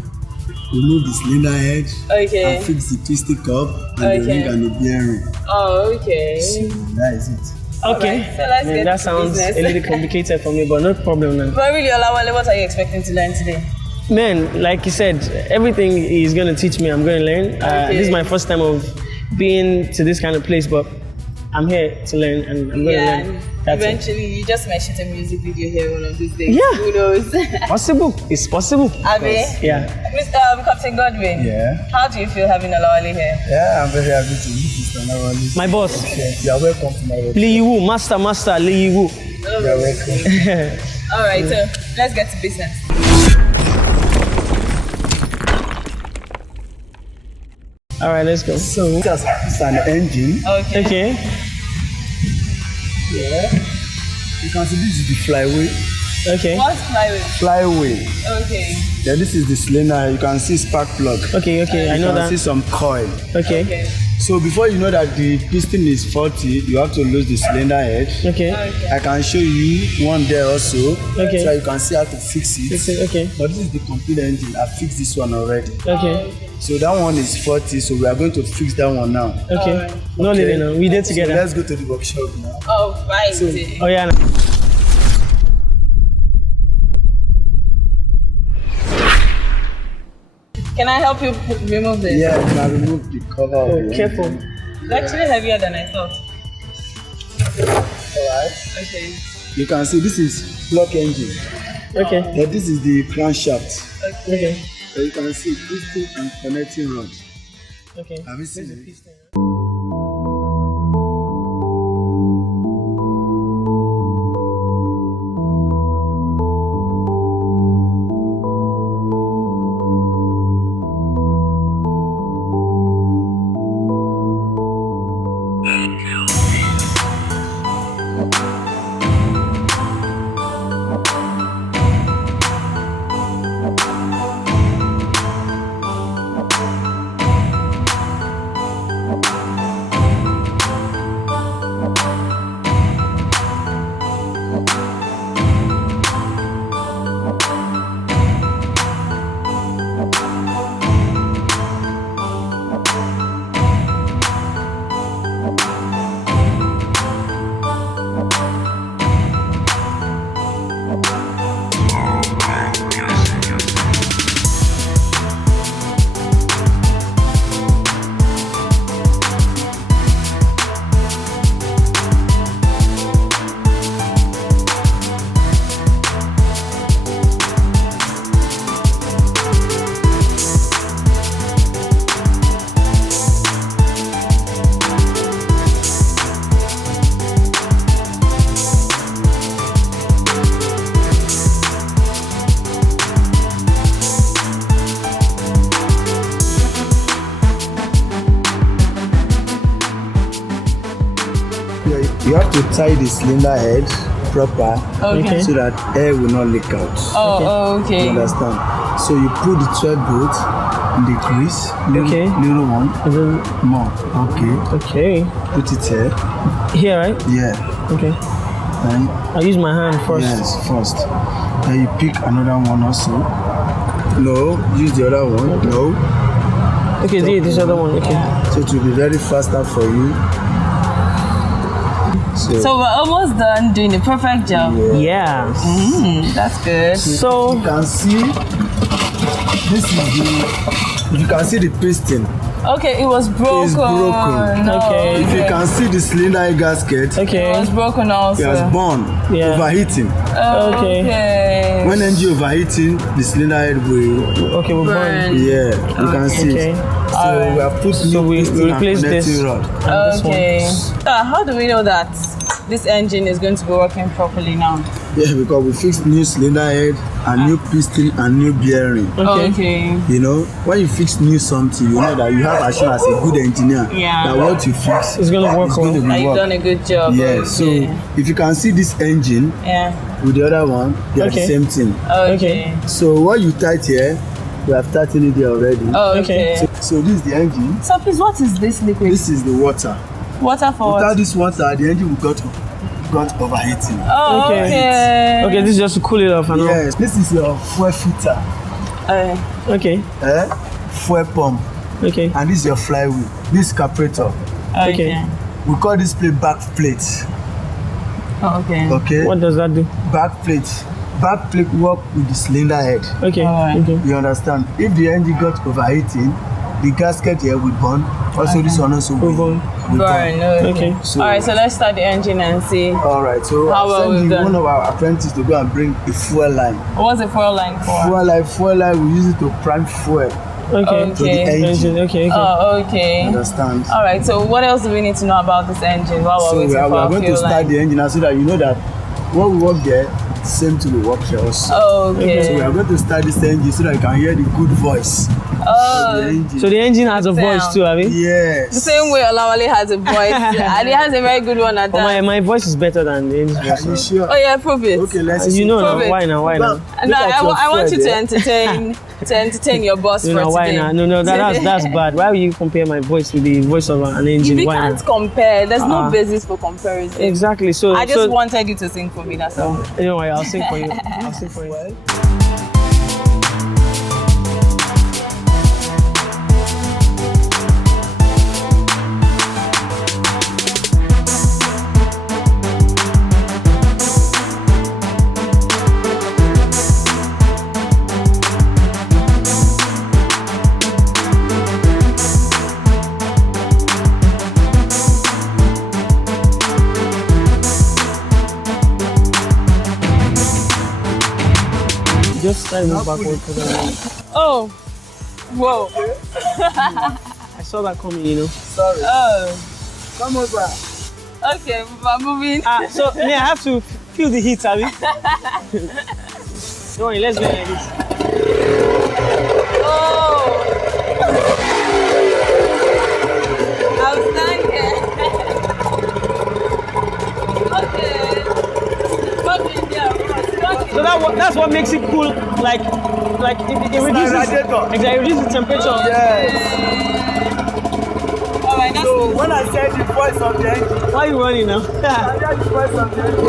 remove the cylinder head, Okay. and fix the twisted cup, and the ring and the bearing. Oh, okay. So that is it. Okay. Right, so let's get that to sounds business. a little complicated for me, but no problem, man. But really, Olawale, what are you expecting to learn today? Man, like you said, everything he's going to teach me, I'm going to learn. Okay. This is my first time of being to this kind of place, but I'm here to learn, and I'm going to learn. That's Eventually, you just might shoot a music video here one of these days. Yeah. Who knows? Possible. It's possible. Abi? Yeah. Captain Godwin. Yeah. How do you feel having Olawale here? Yeah, I'm very happy to meet Mr. Olawale. My boss. You are welcome to my work. Liyiwu, master, Liyiwu. You are welcome. All right, so let's get to business. All right, let's go. So, it's an engine. Okay. Yeah. You can see this is the flyway. Okay. What's flyway? Flyway. Okay. Yeah, this is the cylinder. You can see spark plug. Okay, I know that. You can see some coil. Okay. So before you know that the piston is faulty, you have to lose the cylinder head. Okay. I can show you one there also. Okay. So you can see how to fix it. Okay. But this is the complete engine. I fixed this one already. Okay. So that one is faulty. So we are going to fix that one now. Okay. No need now. We did together. So let's go to the workshop now. Oh, right. So, oh yeah. Can I help you remove this? Yeah, you can remove the cover. Oh, careful. It's actually heavier than I thought. Alright. Okay. You can see this is block engine. Okay. Yeah, this is the crankshaft. Okay. So you can see piston and connecting rod. Okay. Have you seen it? You have to tie the cylinder head proper Okay. so that air will not leak out. Oh, okay. You understand? So you put the 12 bolt in the grease. Okay. Little one. More. Okay. Okay. Put it here. Here, right? Yeah. Okay. And I'll use my hand first. yes, first. Then you pick another one also. No, use the other one. No. Okay, this other one. Okay. So it will be very faster for you. So we're almost done doing a perfect job. Yeah. That's good. So you can see this is the. You can see the piston. Okay, it was broken. It's broken. No, Okay. If you can see the cylinder head gasket, okay. It was broken also. it has burned, overheating. Okay. When engine overheating, the cylinder head will we'll burn. Yeah, you can see it. So we have put new piston and replace this. connecting rod. Okay. How do we know that this engine is going to be working properly now? Yeah, because we fixed new cylinder head and new piston and new bearing. Okay. You know, when you fix new something, you know that you have assurance as a good engineer that what you fix is going to work. You've done a good job. Yeah, so if you can see this engine with the other one, they are the same thing. Okay. So what you tight here, we have tightened it there already. Okay. So this is the engine. So please, what is this liquid? This is the water. Water for Without what? this water, the engine will got overheating. Oh, okay. Okay, this is just to cool it off. Yes, this is your fuel filter. Okay. Fuel pump. Okay. And this is your flywheel. This is carburetor. Okay. We call this plate back plate. Okay. Okay. What does that do? Back plate. Back plate work with the cylinder head. Okay. Okay. You understand? If the engine got overheating, the gasket here will burn. Also, this one also will burn. Okay. So, alright, so let's start the engine and see. Alright, so how well I'll we've send done. one of our apprentices to go and bring a fuel line. What's the fuel line for? Fuel line, we use it to prime fuel. Okay. To the engine. Okay. Oh, okay. Understand? Alright, so what else do we need to know about this engine while we're waiting for we are our going to fuel start line? the engine now so that you know that when we work there, same to the work here also. Okay. So we are going to start this engine so that you can hear the good voice. So the engine has a voice too, have you? Yes. The same way Olawale has a voice, and he has a very good one at that. My voice is better than the engine's voice. Are you sure? Oh yeah, prove it. Okay, let's You know Prove now. it. Why now? No, I want you to entertain your boss for why today. now? No, that's bad. Why will you compare my voice with the voice of an engine? You Why can't now? compare. There's no basis for comparison. Exactly. So I just wanted you to sing for me. That's all. Anyway, I'll sing for you. I'll sing for you. Just slide it backward for the Oh, whoa. I saw that coming, you know. Sorry. Oh, Come over. okay, we're moving. So I have to feel the heat, have you? Don't worry, let's go like this. Oh, outstanding. Okay. So that's what makes it cool. Like it reduces. Exactly, it reduces the temperature. Yes. Alright, So when I said the voice of the engine, why are you running now? I heard the voice of the engine.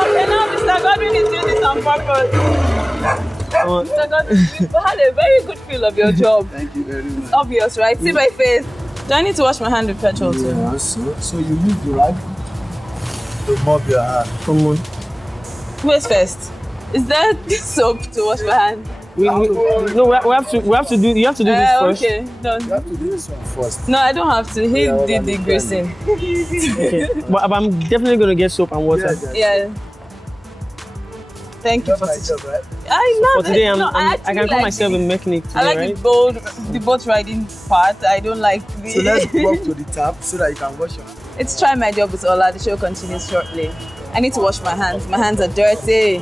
Okay, now Mr. Godwin is doing this on purpose. Mr. Godwin, you've had a very good feel of your job. Thank you very much. It's obvious, right? See my face. Do I need to wash my hand with petrol too? Yeah, so you use the rag to mop your hand. Come on. Wait first. Is there soap to wash my hand? We have to do. You have to do this first. Okay, done. You have to do this one first. No, I don't have to. He did the greasing. Okay. But I'm definitely gonna get soap and water. Yeah. Thank you for my job, right? I love For today, it. I can call myself a mechanic today, I like right? the boat riding part. I don't like the. So let's walk to the tap so that you can wash your hands. It's Try My Job with Ola. The show continues shortly. I need to wash my hands. My hands are dirty.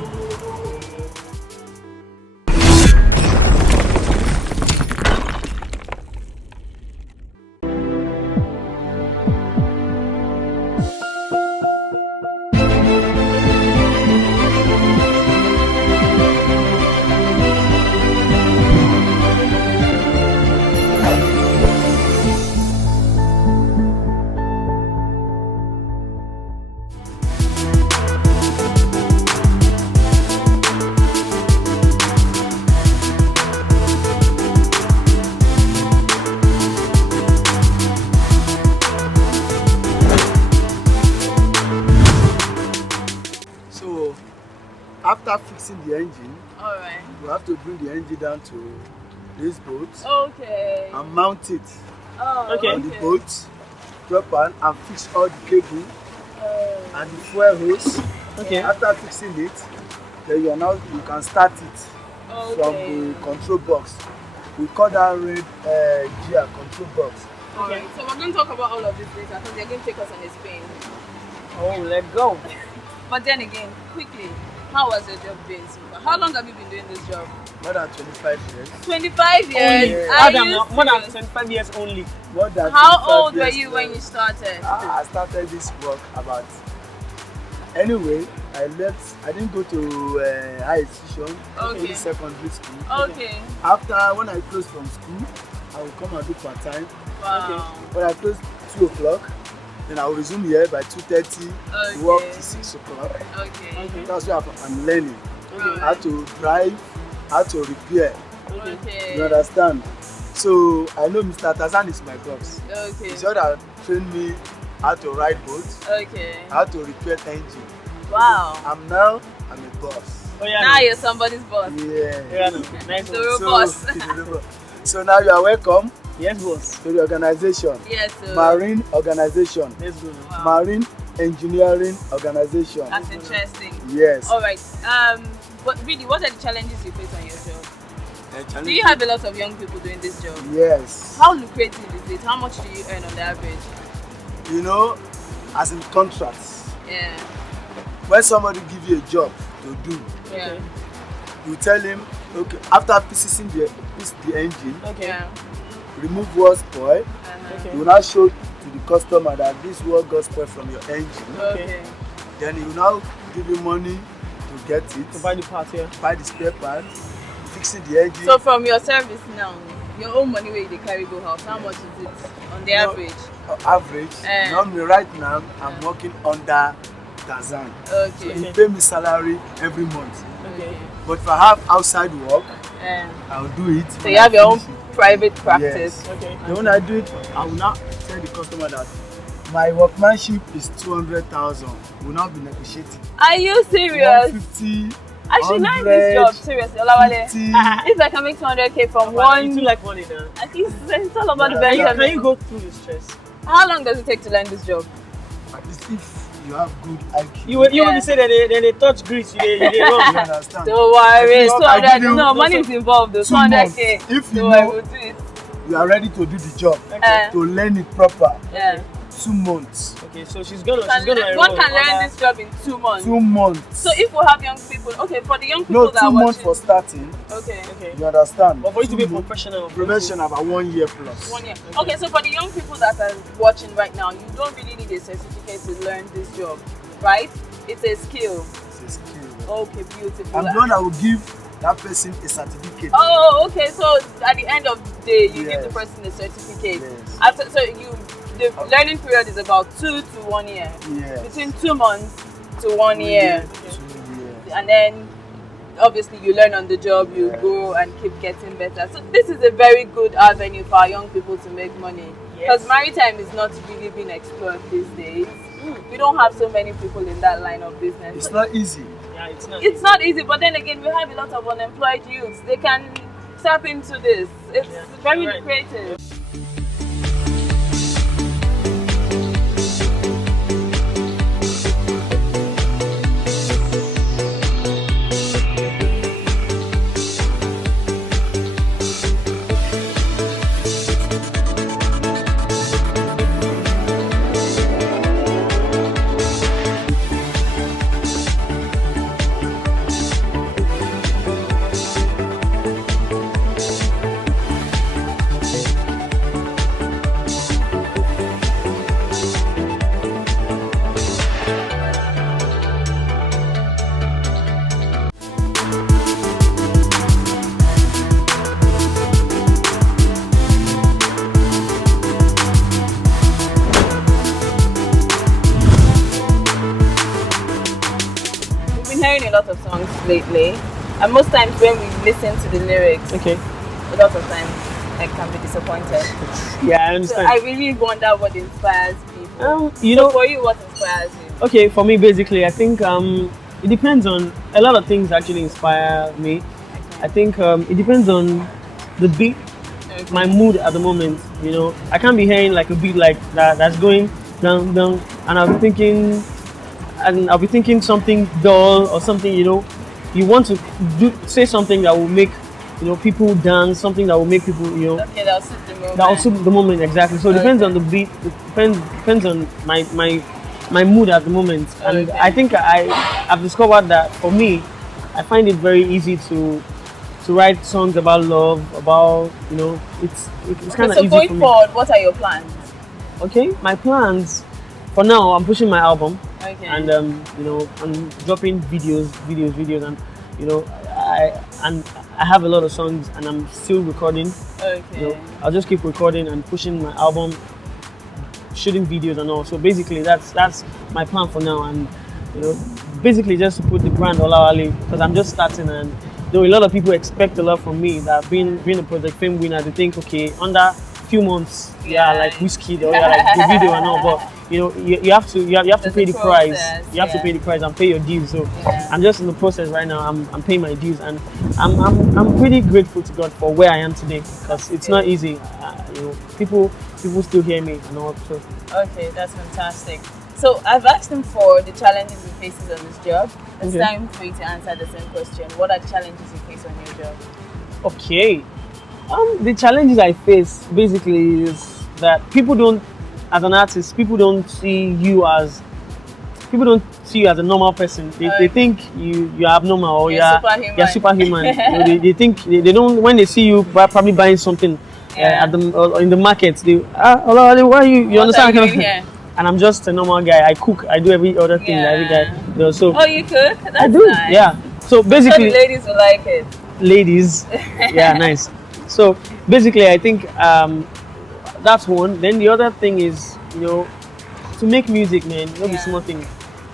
fixing the engine. Alright. You have to bring the engine down to this boat. Okay. And mount it on the boat proper and fix all the cable and the fuel hose. Okay. After fixing it, then you can start it from the control box. We call that red gear control box. Alright, so we're going to talk about all of this later because they're going to take us on a spin. Oh, let's go. But then again, quickly, how has your job been? How long have you been doing this job? More than 25 years. 25 years? More than 25 years only. More than How old were you when you started? I started this work about... Anyway, I didn't go to high institution, only secondary school. Okay. After, when I closed from school, I will come and do part-time. Wow. When I close 2 o'clock, then I will resume here by 2:30, work till 6 o'clock. Okay. That's what I'm learning. How to drive, how to repair. Okay. You understand? So I know Mr. Tazan is my boss. Okay. He's the one that trained me how to ride boats, how to repair engine. Wow. I'm a boss. Oh, yeah, now you're somebody's boss. Yeah. Nice. So boss. So now you are welcome. Yes, boss. To the organization. Yes, sir. Marine organization. Let's go. Wow. Marine engineering organization. That's interesting. Yes. All right. But really, what are the challenges you face on your job? Do you have a lot of young people doing this job? Yes. How lucrative is it? How much do you earn on the average? You know, as in contracts. Yeah. When somebody gives you a job to do, you tell him, okay, after piecing the engine, remove what spoil. You will now show to the customer that this what got spoiled from your engine. Then he will now give you money to get it. To buy the part, buy the spare part, fixing the engine. So from your service now, your own money where you carry go house, how much is it on the average? Average. Normally right now I'm working under Tazan. So he pay me salary every month. But if I have outside work, I'll do it. So you have your own private practice. Yes. Then when I do it, I will now tell the customer that my workmanship is 200,000. We'll not be negotiating. Are you serious? 150. I should learn this job, seriously, Olawale. If I can make 200k from one... You like money now. At least it's all about the venture. Can you go through the stress? How long does it take to learn this job? If you have good IQ. You when you say that they touch grease, you understand. Don't worry, 200. No, money is involved. 200k. If you know you are ready to do the job, to learn it proper. 2 months. Okay, so she's gonna one can learn this job in 2 months. 2 months. So if we have young people, okay, for the young people that are 2 months watching, for starting. Okay. You understand? But for you to be professional about 1 year plus. 1 year. Okay, so for the young people that are watching right now, you don't really need a certificate to learn this job, right? It's a skill. It's a skill. Okay, beautiful. I'm the one that will give that person a certificate. Oh, okay. So at the end of the day, you give the person a certificate. Yes. After, the learning period is about 2 to 1 year. Yes. Between 2 months to 1 year. 2 years. And then obviously you learn on the job, you go and keep getting better. So this is a very good avenue for our young people to make money. Because maritime is not really being explored these days. We don't have so many people in that line of business. It's not easy. Yeah, it's not. It's not easy, but then again, we have a lot of unemployed youths. They can tap into this. It's very lucrative. A lot of songs lately, and most times when we listen to the lyrics, a lot of times I can be disappointed. Yeah, I understand. So I really wonder what inspires people. You know, for you, what inspires you? Okay, for me, basically, I think It depends on a lot of things. Actually, inspire me. I think it depends on the beat, my mood at the moment. You know, I can't be hearing like a beat like that that's going down down, and I'll be thinking something dull or something. You know, you want to say something that will make people dance, something that will make people Okay, that'll suit the moment. that will suit the moment exactly. So it depends on the beat. It depends on my mood at the moment, and I think I've discovered that for me, I find it very easy to write songs about love, about it's kind of So easy going for me. forward, what are your plans? Okay, my plans for now, I'm pushing my album, Okay. and I'm dropping videos, and I have a lot of songs, and I'm still recording. Okay. I'll just keep recording and pushing my album, shooting videos and all. So basically, that's my plan for now, and basically just to put the brand Olawale, because I'm just starting, and though a lot of people expect a lot from me, that being a Project Fame winner, they think, okay, under few months, like whiskey or like the video and all, but you have to pay the price. You have to pay the price and pay your dues. So I'm just in the process right now. I'm paying my dues, and I'm pretty grateful to God for where I am today, because it's not easy. People still hear me and all. So Okay, that's fantastic. So I've asked him for the challenges he faces on his job. It's Okay. time for you to answer the same question. What are the challenges you face on your job? okay, the challenges I face basically is that people don't, as an artist, people don't see you as a normal person. They think you're abnormal, or you're superhuman. They think they don't, when they see you probably buying something at the or in the market. They Olawale, why you What understand? are you doing here? And I'm just a normal guy. I cook. I do every other thing that every guy does. So Oh, you cook? That's I do. nice. Yeah. So I'm basically, sure the ladies will like it. ladies, yeah, nice. So basically, I think that's one. Then the other thing is, to make music, man, not be small thing.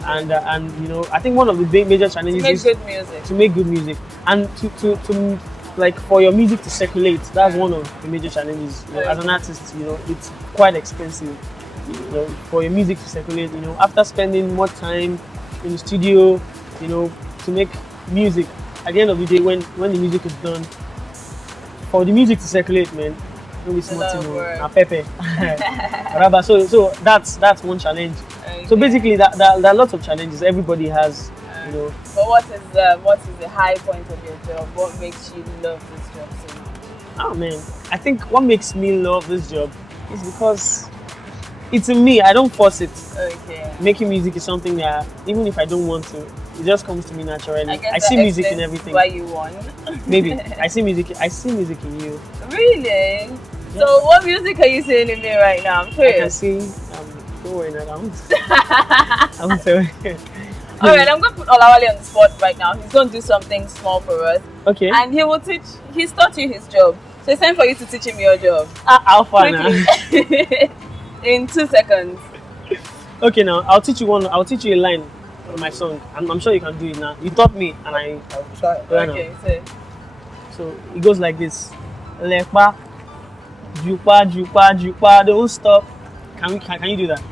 And I think one of the big major challenges make is good music. to make good music, and to like for your music to circulate. That's one of the major challenges. As an artist, it's quite expensive. For your music to circulate, after spending more time in the studio, to make music. At the end of the day, when the music is done, for the music to circulate, man, don't be smart, pepe. Whatever. So that's one challenge. So basically, there are lots of challenges. Everybody has, But what is the high point of your job? What makes you love this job so much? Oh man, I think what makes me love this job is because it's in me. I don't force it. Okay. Making music is something that even if I don't want to, it just comes to me naturally. I guess I see that music in explains everything. Why you won? Maybe I see music in you. Really? So what music are you saying in me right now? I'm I curious. can sing. Don't worry, now. I won't tell you. Alright, I'm going to put Olawale on the spot right now. He's going to do something small for us. Okay. And he's taught you his job. So it's time for you to teach him your job. How far now? Quickly. In 2 seconds. Okay, now I'll teach you a line from my song. I'm sure you can do it now. You taught me, and I'll try. Okay, so it goes like this. Lepa, jupa, jupa, jupa, don't stop. Can you do that?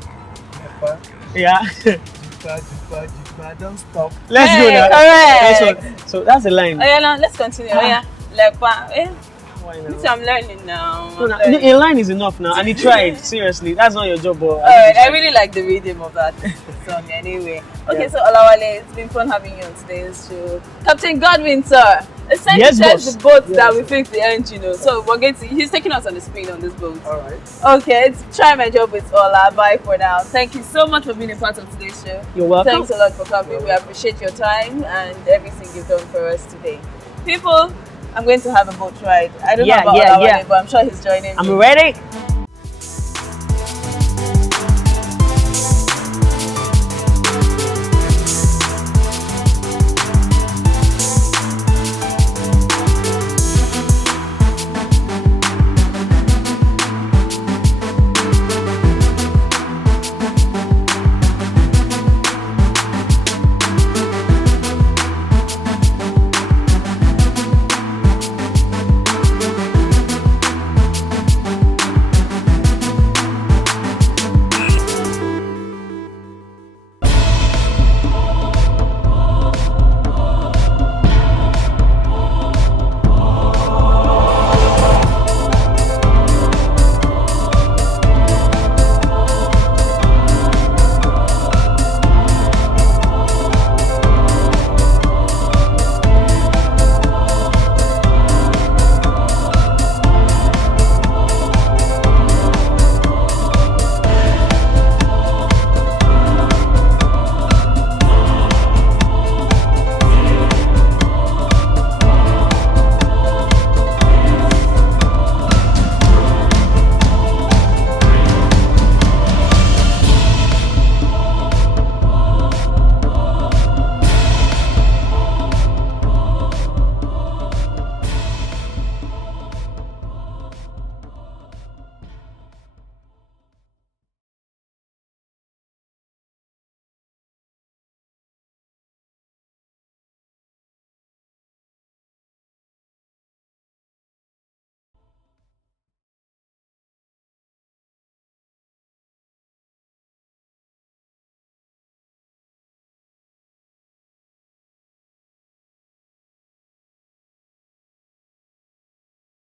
Lepa. Yeah. Jupa, jupa, jupa, don't stop. Let's go now. Correct. So that's the line. Oh yeah, now let's continue. Oh yeah, Lepa. This I'm learning now. A line is enough now, and he tried. Seriously, that's not your job, but Alright, I really like the rhythm of that song anyway. Okay, so Olawale, it's been fun having you on today's show. Captain Godwin, sir. It's time to test the boat that we fix the engine. So we're going to, he's taking us on the spin on this boat. Alright. Okay, let's try my job with Ola. Bye for now. Thank you so much for being a part of today's show. You're welcome. Thanks a lot for coming. We appreciate your time and everything you've done for us today. People, I'm going to have a boat ride. I don't know about Olawale, but I'm sure he's joining me. I'm ready.